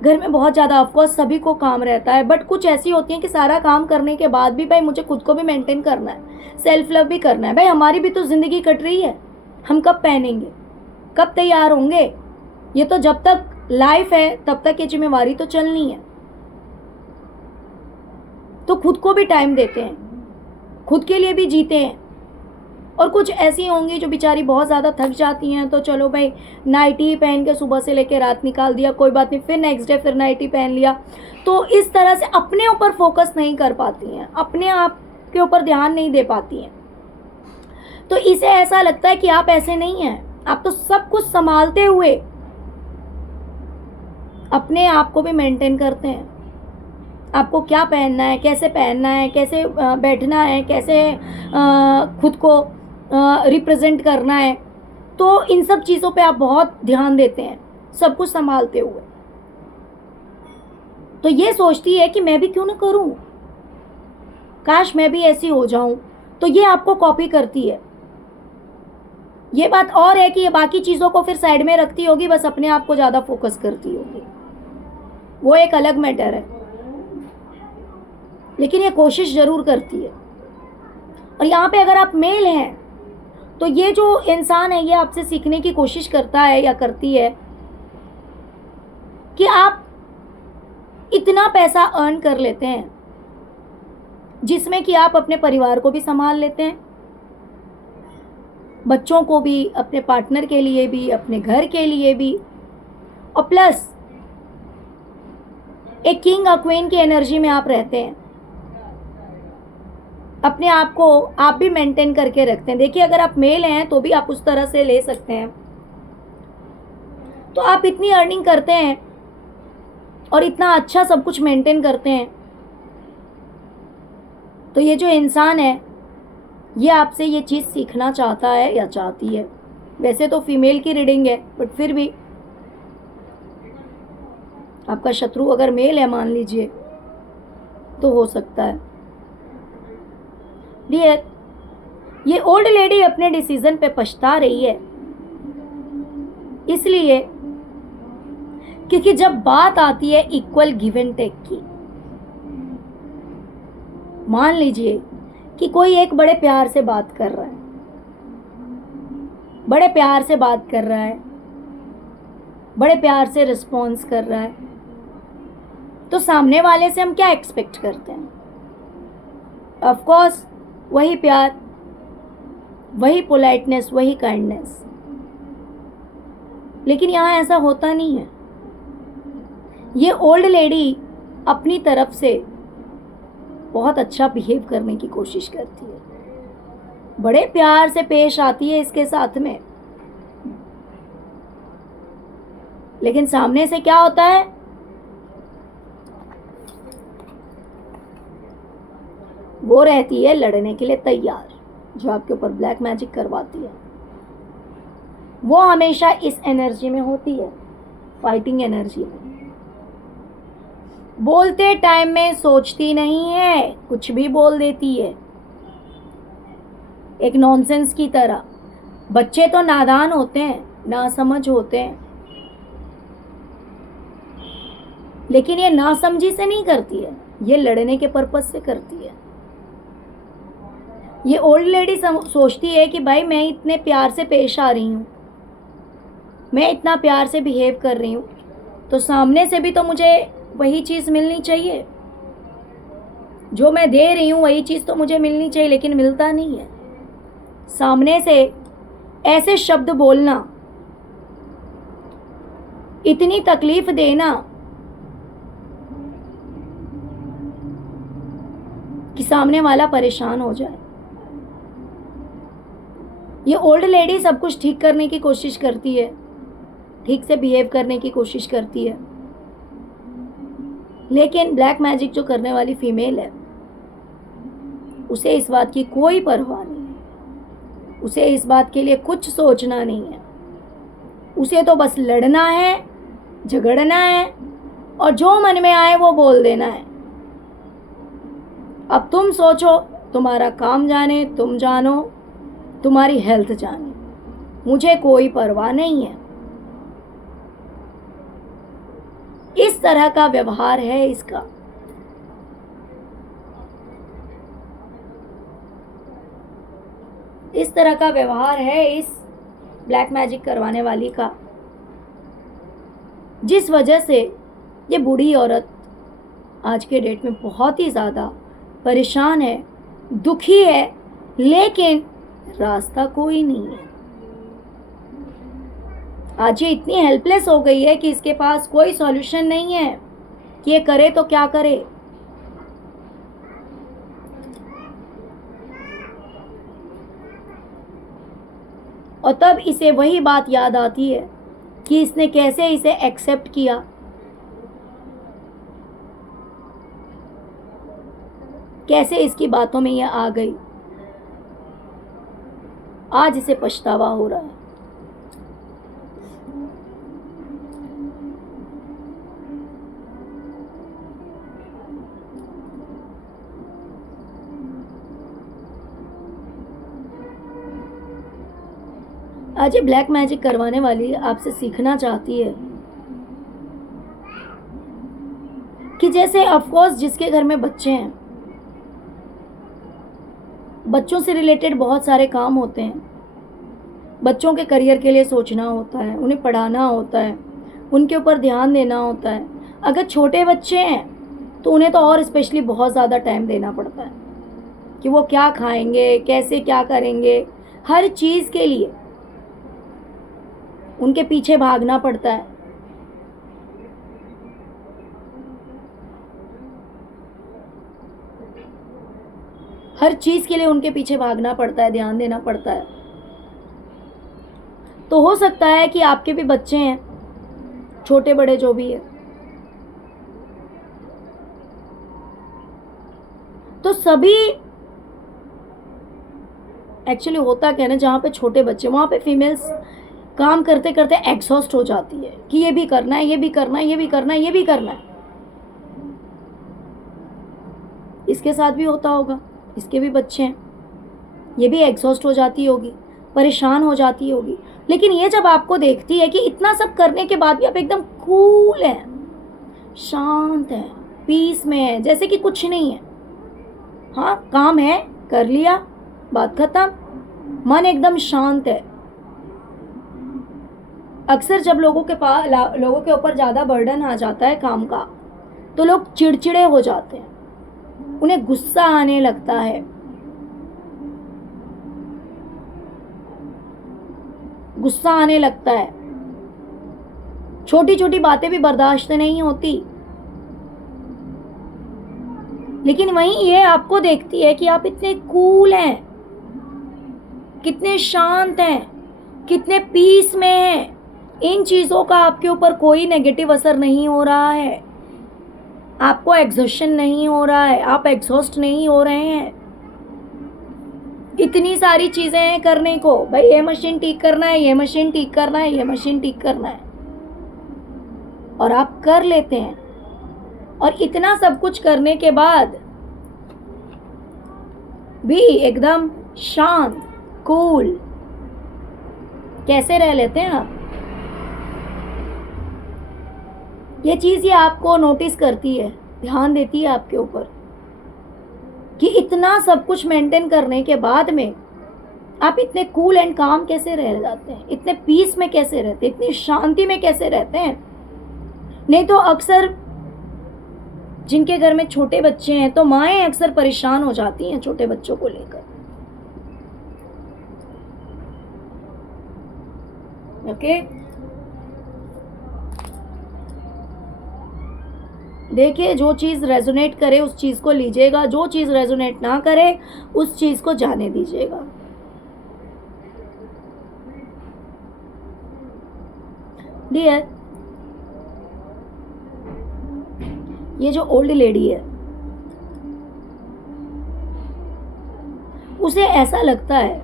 घर में बहुत ज़्यादा, ऑफकोर्स सभी को काम रहता है, बट कुछ ऐसी होती हैं कि सारा काम करने के बाद भी भाई मुझे खुद को भी मेंटेन करना है, सेल्फ लव भी करना है। भाई हमारी भी तो ज़िंदगी कट रही है, हम कब पहनेंगे, कब तैयार होंगे? ये तो जब तक लाइफ है तब तक ये जिम्मेवारी तो चलनी है। तो खुद को भी टाइम देते हैं, खुद के लिए भी जीते हैं। और कुछ ऐसी होंगी जो बेचारी बहुत ज़्यादा थक जाती हैं, तो चलो भाई नाइटी पहन के सुबह से लेकर रात निकाल दिया, कोई बात नहीं, फिर नेक्स्ट डे फिर नाइटी पहन लिया। तो इस तरह से अपने ऊपर फोकस नहीं कर पाती हैं, अपने आप के ऊपर ध्यान नहीं दे पाती हैं। तो इसे ऐसा लगता है कि आप ऐसे नहीं हैं, आप तो सब कुछ संभालते हुए अपने आप को भी मेंटेन करते हैं। आपको क्या पहनना है, कैसे पहनना है, कैसे बैठना है, कैसे खुद को रिप्रेजेंट करना है, तो इन सब चीज़ों पे आप बहुत ध्यान देते हैं, सब कुछ संभालते हुए। तो ये सोचती है कि मैं भी क्यों ना करूं, काश मैं भी ऐसी हो जाऊं। तो ये आपको कॉपी करती है। ये बात और है कि ये बाकी चीज़ों को फिर साइड में रखती होगी, बस अपने आप को ज़्यादा फोकस करती होगी, वो एक अलग मैटर है। लेकिन ये कोशिश ज़रूर करती है। और यहाँ पे अगर आप मेल हैं तो ये जो इंसान है ये आपसे सीखने की कोशिश करता है या करती है कि आप इतना पैसा अर्न कर लेते हैं जिसमें कि आप अपने परिवार को भी संभाल लेते हैं, बच्चों को भी, अपने पार्टनर के लिए भी, अपने घर के लिए भी, और प्लस एक किंग और क्वीन की एनर्जी में आप रहते हैं। अपने आप को आप भी मेंटेन करके रखते हैं। देखिए अगर आप मेल हैं तो भी आप उस तरह से ले सकते हैं। तो आप इतनी अर्निंग करते हैं और इतना अच्छा सब कुछ मेंटेन करते हैं, तो ये जो इंसान है ये आपसे ये चीज़ सीखना चाहता है या चाहती है। वैसे तो फीमेल की रीडिंग है, बट फिर भी आपका शत्रु अगर मेल है मान लीजिए, तो हो सकता है। डियर, ये ओल्ड लेडी अपने डिसीजन पे पछता रही है, इसलिए क्योंकि जब बात आती है इक्वल गिव एंड टेक की, मान लीजिए कि कोई एक बड़े प्यार से बात कर रहा है, बड़े प्यार से बात कर रहा है, बड़े प्यार से रिस्पॉन्स कर रहा है, तो सामने वाले से हम क्या एक्सपेक्ट करते हैं? ऑफ कोर्स वही प्यार, वही पोलाइटनेस, वही काइंडनेस। लेकिन यहाँ ऐसा होता नहीं है। ये ओल्ड लेडी अपनी तरफ से बहुत अच्छा बिहेव करने की कोशिश करती है, बड़े प्यार से पेश आती है इसके साथ में, लेकिन सामने से क्या होता है? वो रहती है लड़ने के लिए तैयार। जो आपके ऊपर ब्लैक मैजिक करवाती है वो हमेशा इस एनर्जी में होती है, फाइटिंग एनर्जी में। बोलते टाइम में सोचती नहीं है, कुछ भी बोल देती है, एक नॉनसेंस की तरह। बच्चे तो नादान होते हैं, नासमझ होते हैं, लेकिन ये नासमझी से नहीं करती है, ये लड़ने के पर्पस से करती है। ये ओल्ड लेडी सोचती है कि भाई मैं इतने प्यार से पेश आ रही हूँ, मैं इतना प्यार से बिहेव कर रही हूँ, तो सामने से भी तो मुझे वही चीज़ मिलनी चाहिए। जो मैं दे रही हूँ वही चीज़ तो मुझे मिलनी चाहिए, लेकिन मिलता नहीं है। सामने से ऐसे शब्द बोलना, इतनी तकलीफ देना कि सामने वाला परेशान हो जाए। ये ओल्ड लेडी सब कुछ ठीक करने की कोशिश करती है, ठीक से बिहेव करने की कोशिश करती है, लेकिन ब्लैक मैजिक जो करने वाली फीमेल है उसे इस बात की कोई परवाह नहीं है, उसे इस बात के लिए कुछ सोचना नहीं है। उसे तो बस लड़ना है, झगड़ना है और जो मन में आए वो बोल देना है। अब तुम सोचो, तुम्हारा काम जाने, तुम जानो, तुम्हारी हेल्थ जाने, मुझे कोई परवाह नहीं है। इस तरह का व्यवहार है इसका। इस तरह का व्यवहार है इस ब्लैक मैजिक करवाने वाली का, जिस वजह से ये बूढ़ी औरत आज के डेट में बहुत ही ज़्यादा परेशान है, दुखी है, लेकिन रास्ता कोई नहीं है। आज ये इतनी हेल्पलेस हो गई है कि इसके पास कोई सॉल्यूशन नहीं है कि ये करे तो क्या करे। और तब इसे वही बात याद आती है कि इसने कैसे इसे एक्सेप्ट किया, कैसे इसकी बातों में यह आ गई। आज इसे पछतावा हो रहा है। आज ये ब्लैक मैजिक करवाने वाली आपसे सीखना चाहती है कि जैसे ऑफ कोर्स जिसके घर में बच्चे हैं, बच्चों से रिलेटेड बहुत सारे काम होते हैं। बच्चों के करियर के लिए सोचना होता है, उन्हें पढ़ाना होता है, उनके ऊपर ध्यान देना होता है। अगर छोटे बच्चे हैं तो उन्हें तो और स्पेशली बहुत ज़्यादा टाइम देना पड़ता है कि वो क्या खाएंगे, कैसे क्या करेंगे, हर चीज़ के लिए उनके पीछे भागना पड़ता है। हर चीज़ के लिए उनके पीछे भागना पड़ता है, ध्यान देना पड़ता है। तो हो सकता है कि आपके भी बच्चे हैं, छोटे बड़े जो भी है, तो सभी एक्चुअली होता क्या है ना, जहाँ पे छोटे बच्चे वहाँ पे फीमेल्स काम करते करते एग्जॉस्ट हो जाती है कि ये भी करना है, ये भी करना है, ये भी करना है, ये भी करना है। इसके साथ भी होता होगा, इसके भी बच्चे हैं, ये भी एग्जॉस्ट हो जाती होगी, परेशान हो जाती होगी। लेकिन ये जब आपको देखती है कि इतना सब करने के बाद भी आप एकदम कूल हैं, शांत हैं, पीस में है, जैसे कि कुछ नहीं है। हाँ, काम है, कर लिया, बात खत्म, मन एकदम शांत है। अक्सर जब लोगों के ऊपर ज़्यादा बर्डन आ जाता है काम का, तो लोग चिड़चिड़े हो जाते हैं, उन्हें गुस्सा आने लगता है, गुस्सा आने लगता है, छोटी छोटी बातें भी बर्दाश्त नहीं होती। लेकिन वहीं ये आपको देखती है कि आप इतने कूल हैं, कितने शांत हैं, कितने पीस में हैं, इन चीज़ों का आपके ऊपर कोई नेगेटिव असर नहीं हो रहा है, आपको एग्जॉस्शन नहीं हो रहा है, आप एग्जॉस्ट नहीं हो रहे हैं। इतनी सारी चीजें हैं करने को, भाई ये मशीन ठीक करना है, ये मशीन ठीक करना है, ये मशीन ठीक करना है, और आप कर लेते हैं। और इतना सब कुछ करने के बाद भी एकदम शांत कूल कैसे रह लेते हैं आप? ये चीज ये आपको नोटिस करती है, ध्यान देती है आपके ऊपर कि इतना सब कुछ मेंटेन करने के बाद में आप इतने कूल एंड काम कैसे रह जाते हैं, इतने पीस में कैसे रहते हैं, इतनी शांति में कैसे रहते हैं। नहीं तो अक्सर जिनके घर में छोटे बच्चे हैं तो माएँ अक्सर परेशान हो जाती हैं छोटे बच्चों को लेकर। ओके, देखिए जो चीज़ रेजोनेट करे उस चीज़ को लीजिएगा, जो चीज़ रेजोनेट ना करे उस चीज़ को जाने दीजिएगा। डियर, ये जो ओल्ड लेडी है उसे ऐसा लगता है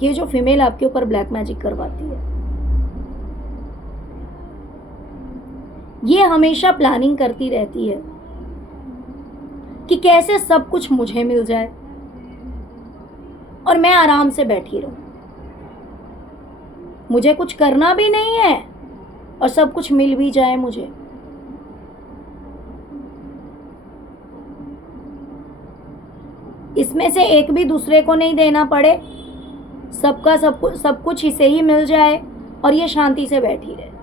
कि जो फीमेल आपके ऊपर ब्लैक मैजिक करवाती है ये हमेशा प्लानिंग करती रहती है कि कैसे सब कुछ मुझे मिल जाए और मैं आराम से बैठी रहूं, मुझे कुछ करना भी नहीं है और सब कुछ मिल भी जाए मुझे। इसमें से एक भी दूसरे को नहीं देना पड़े, सबका सब कुछ इसे ही मिल जाए और ये शांति से बैठी रहे।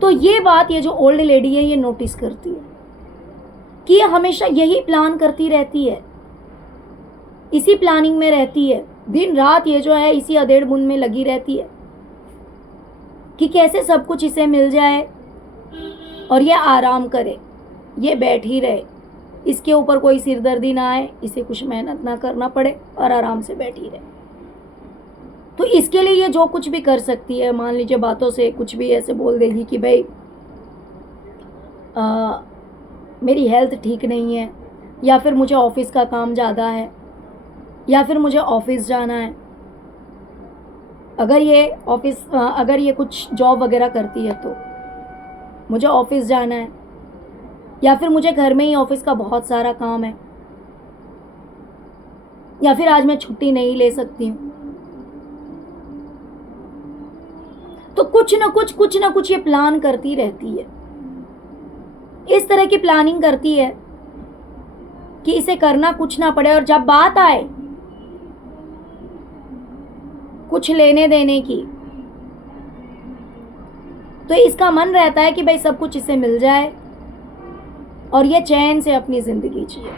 तो ये बात ये जो ओल्ड लेडी है ये नोटिस करती है कि ये हमेशा यही प्लान करती रहती है, इसी प्लानिंग में रहती है, दिन रात ये जो है इसी अधेड़ बुन में लगी रहती है कि कैसे सब कुछ इसे मिल जाए और ये आराम करे, ये बैठी रहे, इसके ऊपर कोई सिरदर्दी ना आए, इसे कुछ मेहनत ना करना पड़े और आराम से बैठी रहे। तो इसके लिए ये जो कुछ भी कर सकती है, मान लीजिए बातों से कुछ भी ऐसे बोल देगी कि भाई मेरी हेल्थ ठीक नहीं है, या फिर मुझे ऑफिस का काम ज़्यादा है, या फिर मुझे ऑफिस जाना है। अगर ये कुछ जॉब वगैरह करती है तो मुझे ऑफिस जाना है, या फिर मुझे घर में ही ऑफिस का बहुत सारा काम है, या फिर आज मैं छुट्टी नहीं ले सकती हूँ। तो कुछ ना कुछ ये प्लान करती रहती है, इस तरह की प्लानिंग करती है कि इसे करना कुछ ना पड़े। और जब बात आए कुछ लेने देने की तो इसका मन रहता है कि भाई सब कुछ इसे मिल जाए और ये चैन से अपनी जिंदगी जिए,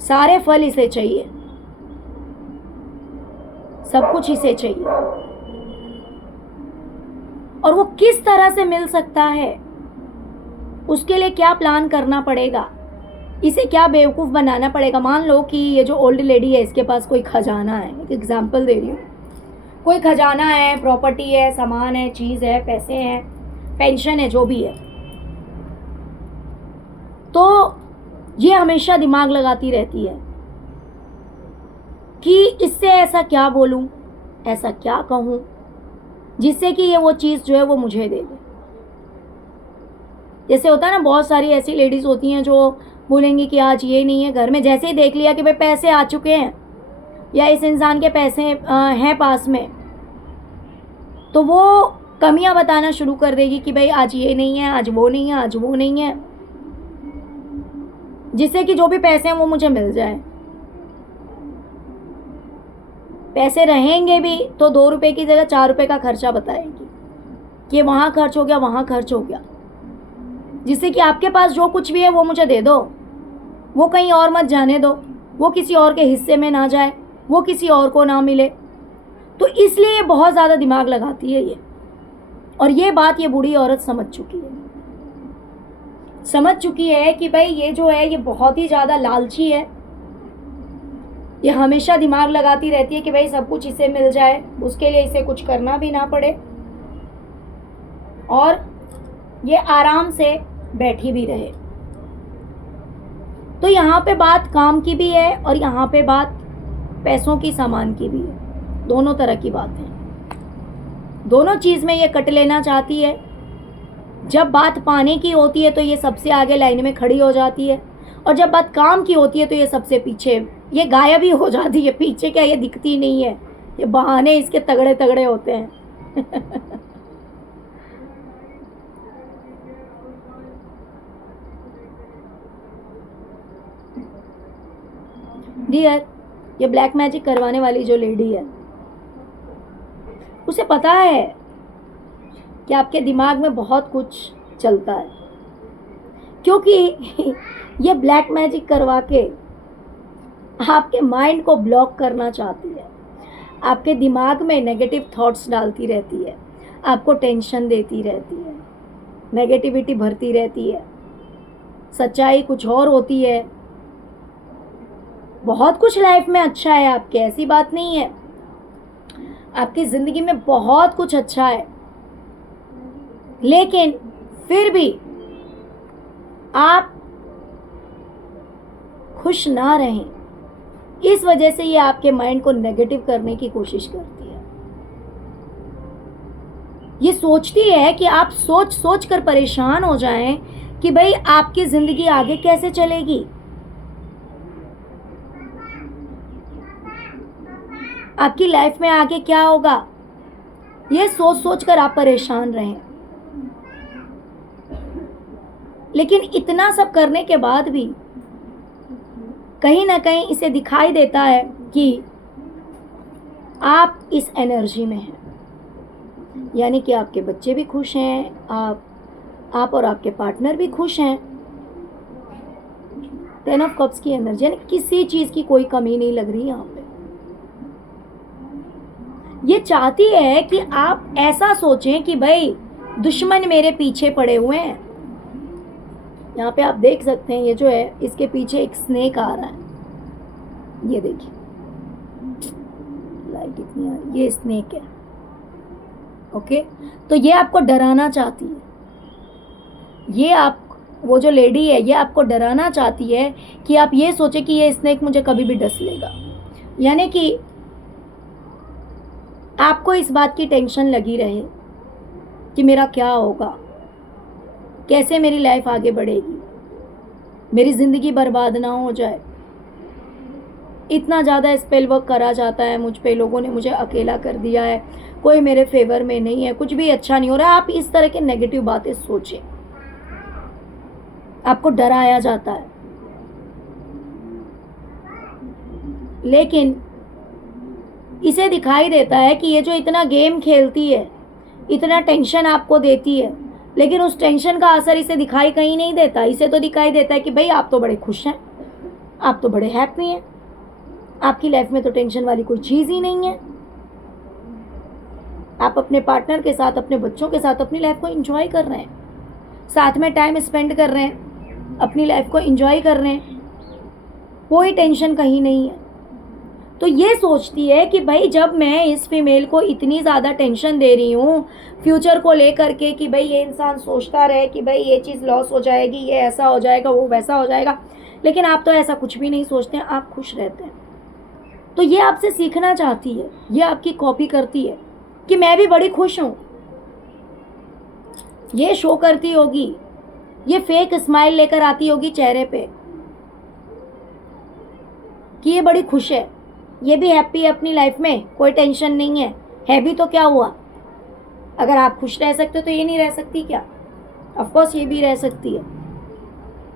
सारे फल इसे चाहिए, सब कुछ इसे चाहिए। और वो किस तरह से मिल सकता है, उसके लिए क्या प्लान करना पड़ेगा, इसे क्या बेवकूफ़ बनाना पड़ेगा। मान लो कि ये जो ओल्ड लेडी है इसके पास कोई खजाना है, एक एग्जाम्पल दे रही हूँ, कोई खजाना है, प्रॉपर्टी है, सामान है, चीज़ है, पैसे हैं, पेंशन है, जो भी है, तो ये हमेशा दिमाग लगाती रहती है कि इससे ऐसा क्या बोलूं, ऐसा क्या कहूं जिससे कि ये वो चीज़ जो है वो मुझे दे दे। जैसे होता है ना, बहुत सारी ऐसी लेडीज़ होती हैं जो बोलेंगी कि आज ये नहीं है घर में, जैसे ही देख लिया कि भाई पैसे आ चुके हैं या इस इंसान के पैसे हैं पास में, तो वो कमियां बताना शुरू कर देगी कि भाई आज ये नहीं है, आज वो नहीं है, आज वो नहीं है, जिससे कि जो भी पैसे हैं वो मुझे मिल जाए। पैसे रहेंगे भी तो 2 रुपए की जगह 4 रुपए का खर्चा बताएगी कि वहाँ खर्च हो गया, वहाँ खर्च हो गया, जिससे कि आपके पास जो कुछ भी है वो मुझे दे दो, वो कहीं और मत जाने दो, वो किसी और के हिस्से में ना जाए, वो किसी और को ना मिले। तो इसलिए ये बहुत ज़्यादा दिमाग लगाती है ये, और ये बात ये बूढ़ी औरत समझ चुकी है कि भाई ये जो है ये बहुत ही ज़्यादा लालची है, ये हमेशा दिमाग लगाती रहती है कि भाई सब कुछ इसे मिल जाए, उसके लिए इसे कुछ करना भी ना पड़े और ये आराम से बैठी भी रहे। तो यहाँ पे बात काम की भी है और यहाँ पे बात पैसों की, सामान की भी है। दोनों तरह की बात है, दोनों चीज़ में ये कट लेना चाहती है। जब बात पाने की होती है तो ये सबसे आगे लाइन में खड़ी हो जाती है, और जब बात काम की होती है तो ये सबसे पीछे, ये गायब ही हो जाती है। पीछे क्या, ये दिखती नहीं है, ये बहाने इसके तगड़े तगड़े होते हैं। डियर, ये ब्लैक मैजिक करवाने वाली जो लेडी है, उसे पता है कि आपके दिमाग में बहुत कुछ चलता है, क्योंकि ये ब्लैक मैजिक करवा के आपके माइंड को ब्लॉक करना चाहती है। आपके दिमाग में नेगेटिव थॉट्स डालती रहती है, आपको टेंशन देती रहती है, नेगेटिविटी भरती रहती है। सच्चाई कुछ और होती है। बहुत कुछ लाइफ में अच्छा है आपके, ऐसी बात नहीं है, आपकी ज़िंदगी में बहुत कुछ अच्छा है, लेकिन फिर भी आप खुश ना रहें, इस वजह से ये आपके माइंड को नेगेटिव करने की कोशिश करती है। ये सोचती है कि आप सोच सोच कर परेशान हो जाएं कि भाई आपकी ज़िंदगी आगे कैसे चलेगी, आपकी लाइफ में आगे क्या होगा, ये सोच सोच कर आप परेशान रहें। लेकिन इतना सब करने के बाद भी कहीं ना कहीं इसे दिखाई देता है कि आप इस एनर्जी में हैं, यानी कि आपके बच्चे भी खुश हैं, आप और आपके पार्टनर भी खुश हैं। 10 ऑफ कप्स की एनर्जी, यानी किसी चीज़ की कोई कमी नहीं लग रही यहाँ पे। ये चाहती है कि आप ऐसा सोचें कि भाई दुश्मन मेरे पीछे पड़े हुए हैं। यहाँ पे आप देख सकते हैं, ये जो है इसके पीछे एक स्नेक आ रहा है, ये देखिए, लाइट इतनी आ रही, ये स्नेक है। ओके, तो ये आपको डराना चाहती है, ये आप, वो जो लेडी है ये आपको डराना चाहती है कि आप ये सोचे कि ये स्नेक मुझे कभी भी डस लेगा। यानी कि आपको इस बात की टेंशन लगी रहे कि मेरा क्या होगा, कैसे मेरी लाइफ आगे बढ़ेगी, मेरी ज़िंदगी बर्बाद ना हो जाए। इतना ज़्यादा स्पेल वर्क करा जाता है मुझ पे, लोगों ने मुझे अकेला कर दिया है, कोई मेरे फेवर में नहीं है, कुछ भी अच्छा नहीं हो रहा है। आप इस तरह के नेगेटिव बातें सोचें, आपको डराया जाता है। लेकिन इसे दिखाई देता है कि ये जो इतना गेम खेलती है, इतना टेंशन आपको देती है, लेकिन उस टेंशन का असर इसे दिखाई कहीं नहीं देता। इसे तो दिखाई देता है कि भाई आप तो बड़े खुश हैं, आप तो बड़े हैप्पी हैं, आपकी लाइफ में तो टेंशन वाली कोई चीज़ ही नहीं है। आप अपने पार्टनर के साथ, अपने बच्चों के साथ अपनी लाइफ को एंजॉय कर रहे हैं, साथ में टाइम स्पेंड कर रहे हैं, अपनी लाइफ को एंजॉय कर रहे हैं, कोई टेंशन कहीं नहीं है। तो ये सोचती है कि भाई जब मैं इस फीमेल को इतनी ज़्यादा टेंशन दे रही हूँ फ्यूचर को लेकर के कि भाई ये इंसान सोचता रहे कि भाई ये चीज़ लॉस हो जाएगी, ये ऐसा हो जाएगा, वो वैसा हो जाएगा, लेकिन आप तो ऐसा कुछ भी नहीं सोचते हैं, आप खुश रहते हैं। तो ये आपसे सीखना चाहती है, ये आपकी कॉपी करती है कि मैं भी बड़ी खुश हूँ। ये शो करती होगी, ये फेक स्माइल लेकर आती होगी चेहरे पे कि ये बड़ी खुश है, ये भी हैप्पी है अपनी लाइफ में, कोई टेंशन नहीं है भी तो क्या हुआ। अगर आप खुश रह सकते हो तो ये नहीं रह सकती क्या? ऑफ कोर्स ये भी रह सकती है।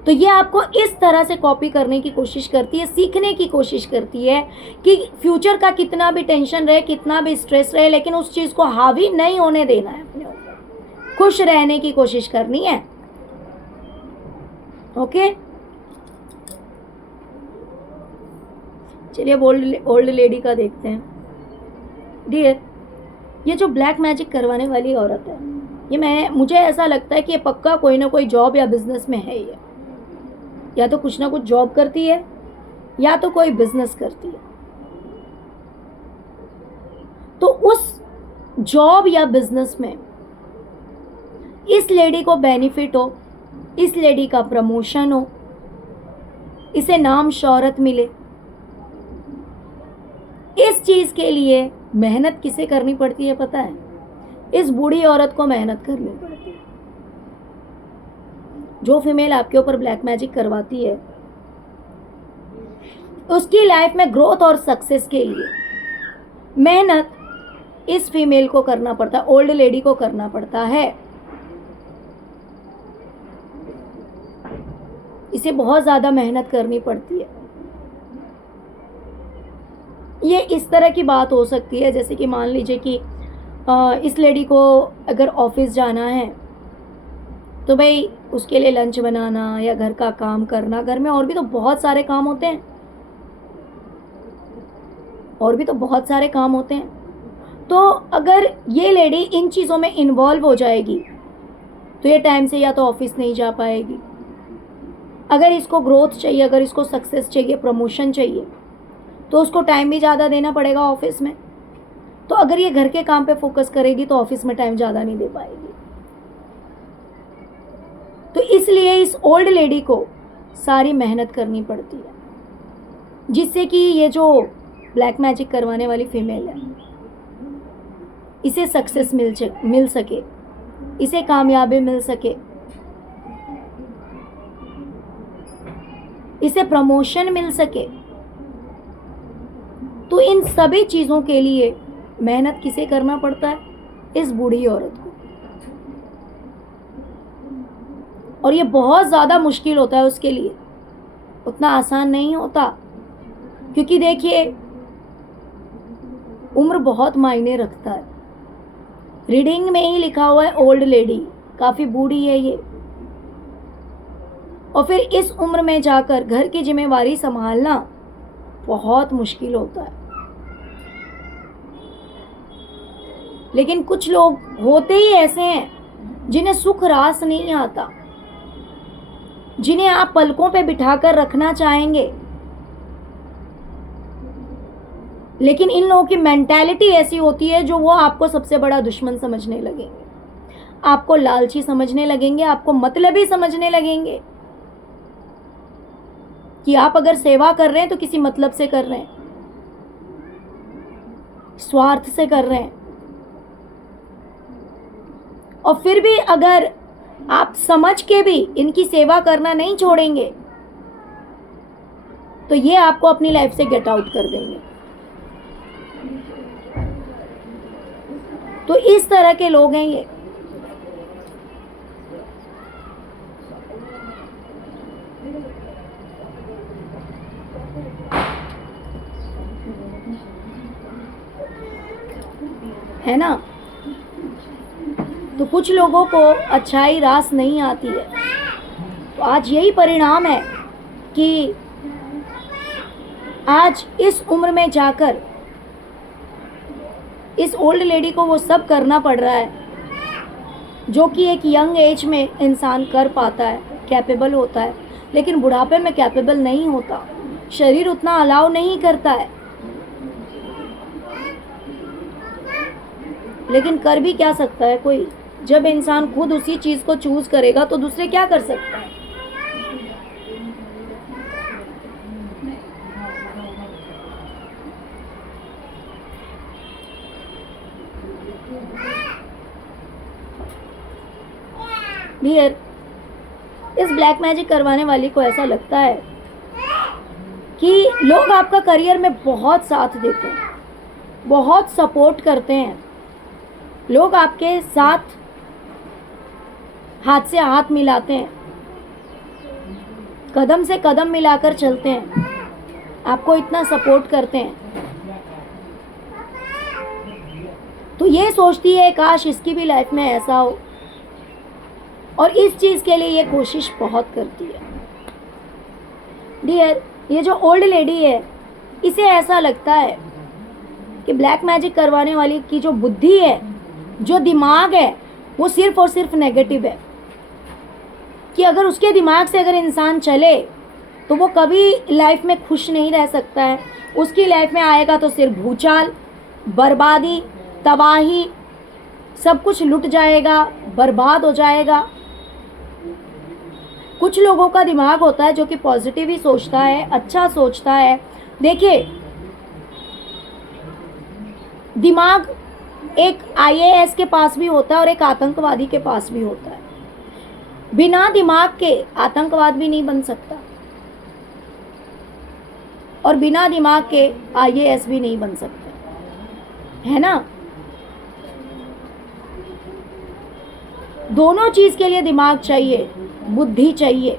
तो ये आपको इस तरह से कॉपी करने की कोशिश करती है, सीखने की कोशिश करती है कि फ्यूचर का कितना भी टेंशन रहे, कितना भी स्ट्रेस रहे, लेकिन उस चीज़ को हावी नहीं होने देना है अपने ऊपर, खुश रहने की कोशिश करनी है। ओके, चलिए ओल्ड लेडी का देखते हैं। डियर, ये जो ब्लैक मैजिक करवाने वाली औरत है, ये मुझे ऐसा लगता है कि ये पक्का कोई ना कोई जॉब या बिजनेस में है। ये या तो कुछ ना कुछ जॉब करती है या तो कोई बिजनेस करती है। तो उस जॉब या बिजनेस में इस लेडी को बेनिफिट हो, इस लेडी का प्रमोशन हो, इसे नाम शौहरत मिले। इस चीज के लिए मेहनत किसे करनी पड़ती है पता है? इस बूढ़ी औरत को मेहनत करनी पड़ती है। जो फीमेल आपके ऊपर ब्लैक मैजिक करवाती है, उसकी लाइफ में ग्रोथ और सक्सेस के लिए मेहनत इस फीमेल को करना पड़ता है, ओल्ड लेडी को करना पड़ता है। इसे बहुत ज्यादा मेहनत करनी पड़ती है। ये इस तरह की बात हो सकती है जैसे कि मान लीजिए कि इस लेडी को अगर ऑफिस जाना है तो भाई उसके लिए लंच बनाना या घर का काम करना, घर में और भी तो बहुत सारे काम होते हैं, तो अगर ये लेडी इन चीज़ों में इन्वॉल्व हो जाएगी तो ये टाइम से या तो ऑफिस नहीं जा पाएगी। अगर इसको ग्रोथ चाहिए, अगर इसको सक्सेस चाहिए, प्रमोशन चाहिए, तो उसको टाइम भी ज़्यादा देना पड़ेगा ऑफिस में। तो अगर ये घर के काम पे फोकस करेगी तो ऑफिस में टाइम ज़्यादा नहीं दे पाएगी। तो इसलिए इस ओल्ड लेडी को सारी मेहनत करनी पड़ती है, जिससे कि ये जो ब्लैक मैजिक करवाने वाली फीमेल है, इसे सक्सेस मिल सके, इसे कामयाबी मिल सके, इसे प्रमोशन मिल सके। तो इन सभी चीज़ों के लिए मेहनत किसे करना पड़ता है? इस बूढ़ी औरत को। और ये बहुत ज़्यादा मुश्किल होता है उसके लिए, उतना आसान नहीं होता, क्योंकि देखिए उम्र बहुत मायने रखता है। रीडिंग में ही लिखा हुआ है ओल्ड लेडी, काफ़ी बूढ़ी है ये, और फिर इस उम्र में जाकर घर की जिम्मेवारी संभालना बहुत मुश्किल होता है। लेकिन कुछ लोग होते ही ऐसे हैं जिन्हें सुख रास नहीं आता, जिन्हें आप पलकों पे बिठाकर रखना चाहेंगे, लेकिन इन लोगों की मेंटालिटी ऐसी होती है जो वो आपको सबसे बड़ा दुश्मन समझने लगेंगे, आपको लालची समझने लगेंगे, आपको मतलबी समझने लगेंगे कि आप अगर सेवा कर रहे हैं तो किसी मतलब से कर रहे हैं, स्वार्थ से कर रहे हैं। और फिर भी अगर आप समझ के भी इनकी सेवा करना नहीं छोड़ेंगे तो ये आपको अपनी लाइफ से गेट आउट कर देंगे। तो इस तरह के लोग हैं ये। है ना? तो कुछ लोगों को अच्छाई रास नहीं आती है। तो आज यही परिणाम है कि आज इस उम्र में जाकर इस ओल्ड लेडी को वो सब करना पड़ रहा है जो कि एक यंग एज में इंसान कर पाता है, कैपेबल होता है, लेकिन बुढ़ापे में कैपेबल नहीं होता, शरीर उतना अलाउ नहीं करता है। लेकिन कर भी क्या सकता है कोई? जब इंसान खुद उसी चीज़ को चूज करेगा तो दूसरे क्या कर सकता है? डियर, इस ब्लैक मैजिक करवाने वाली को ऐसा लगता है कि लोग आपका करियर में बहुत साथ देते हैं, बहुत सपोर्ट करते हैं, लोग आपके साथ हाथ से हाथ मिलाते हैं, कदम से कदम मिलाकर चलते हैं, आपको इतना सपोर्ट करते हैं। तो ये सोचती है काश इसकी भी लाइफ में ऐसा हो, और इस चीज़ के लिए ये कोशिश बहुत करती है। डियर, ये जो ओल्ड लेडी है, इसे ऐसा लगता है कि ब्लैक मैजिक करवाने वाली की जो बुद्धि है, जो दिमाग है, वो सिर्फ और सिर्फ नेगेटिव है, कि अगर उसके दिमाग से अगर इंसान चले तो वो कभी लाइफ में खुश नहीं रह सकता है। उसकी लाइफ में आएगा तो सिर्फ भूचाल, बर्बादी, तबाही, सब कुछ लुट जाएगा, बर्बाद हो जाएगा। कुछ लोगों का दिमाग होता है जो कि पॉजिटिव ही सोचता है, अच्छा सोचता है। देखिए, दिमाग एक आईएएस के पास भी होता है और एक आतंकवादी के पास भी होता है। बिना दिमाग के आतंकवाद भी नहीं बन सकता और बिना दिमाग के आईएएस भी नहीं बन सकता, है ना। दोनों चीज के लिए दिमाग चाहिए, बुद्धि चाहिए।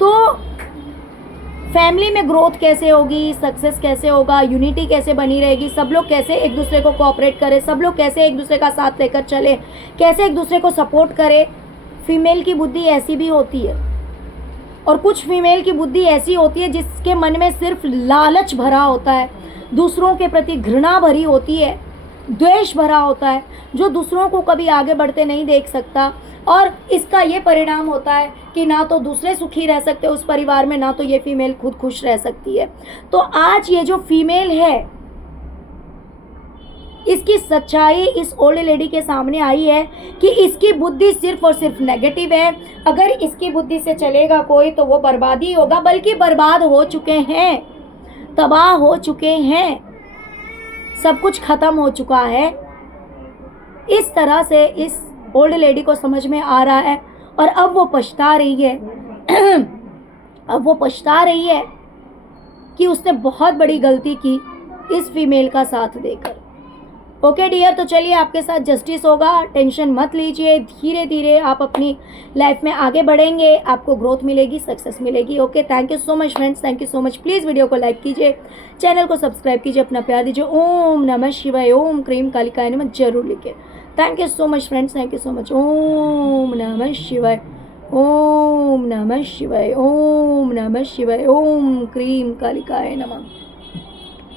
तो फैमिली में ग्रोथ कैसे होगी, सक्सेस कैसे होगा, यूनिटी कैसे बनी रहेगी, सब लोग कैसे एक दूसरे को कोऑपरेट करें, सब लोग कैसे एक दूसरे का साथ लेकर चले, कैसे एक दूसरे को सपोर्ट करें। फीमेल की बुद्धि ऐसी भी होती है और कुछ फीमेल की बुद्धि ऐसी होती है जिसके मन में सिर्फ लालच भरा होता है, दूसरों के प्रति घृणा भरी होती है, द्वेष भरा होता है, जो दूसरों को कभी आगे बढ़ते नहीं देख सकता। और इसका ये परिणाम होता है कि ना तो दूसरे सुखी रह सकते उस परिवार में, ना तो ये फीमेल खुद खुश रह सकती है। तो आज ये जो फीमेल है, इसकी सच्चाई इस ओल्ड लेडी के सामने आई है कि इसकी बुद्धि सिर्फ और सिर्फ नेगेटिव है। अगर इसकी बुद्धि से चलेगा कोई तो वो बर्बादी होगा, बल्कि बर्बाद हो चुके हैं, तबाह हो चुके हैं, सब कुछ खत्म हो चुका है। इस तरह से इस ओल्ड लेडी को समझ में आ रहा है और अब वो पछता रही है अब वो पछता रही है कि उसने बहुत बड़ी गलती की इस फीमेल का साथ देकर। ओके डियर, तो चलिए आपके साथ जस्टिस होगा, टेंशन मत लीजिए, धीरे धीरे आप अपनी लाइफ में आगे बढ़ेंगे, आपको ग्रोथ मिलेगी, सक्सेस मिलेगी। Okay, thank you so much friends, thank you so much. Please video को लाइक कीजिए, चैनल को सब्सक्राइब कीजिए, अपना प्यार दीजिए। ओम नमः शिवाय, ओम क्रीम कालिकाय नमः जरूर लिखिए। Thank you so much friends, thank you so much. ओम नमः शिवाय, ओम नमः शिवाय, ओम नमः शिवाय, ओम क्रीम कालिकाय नमः।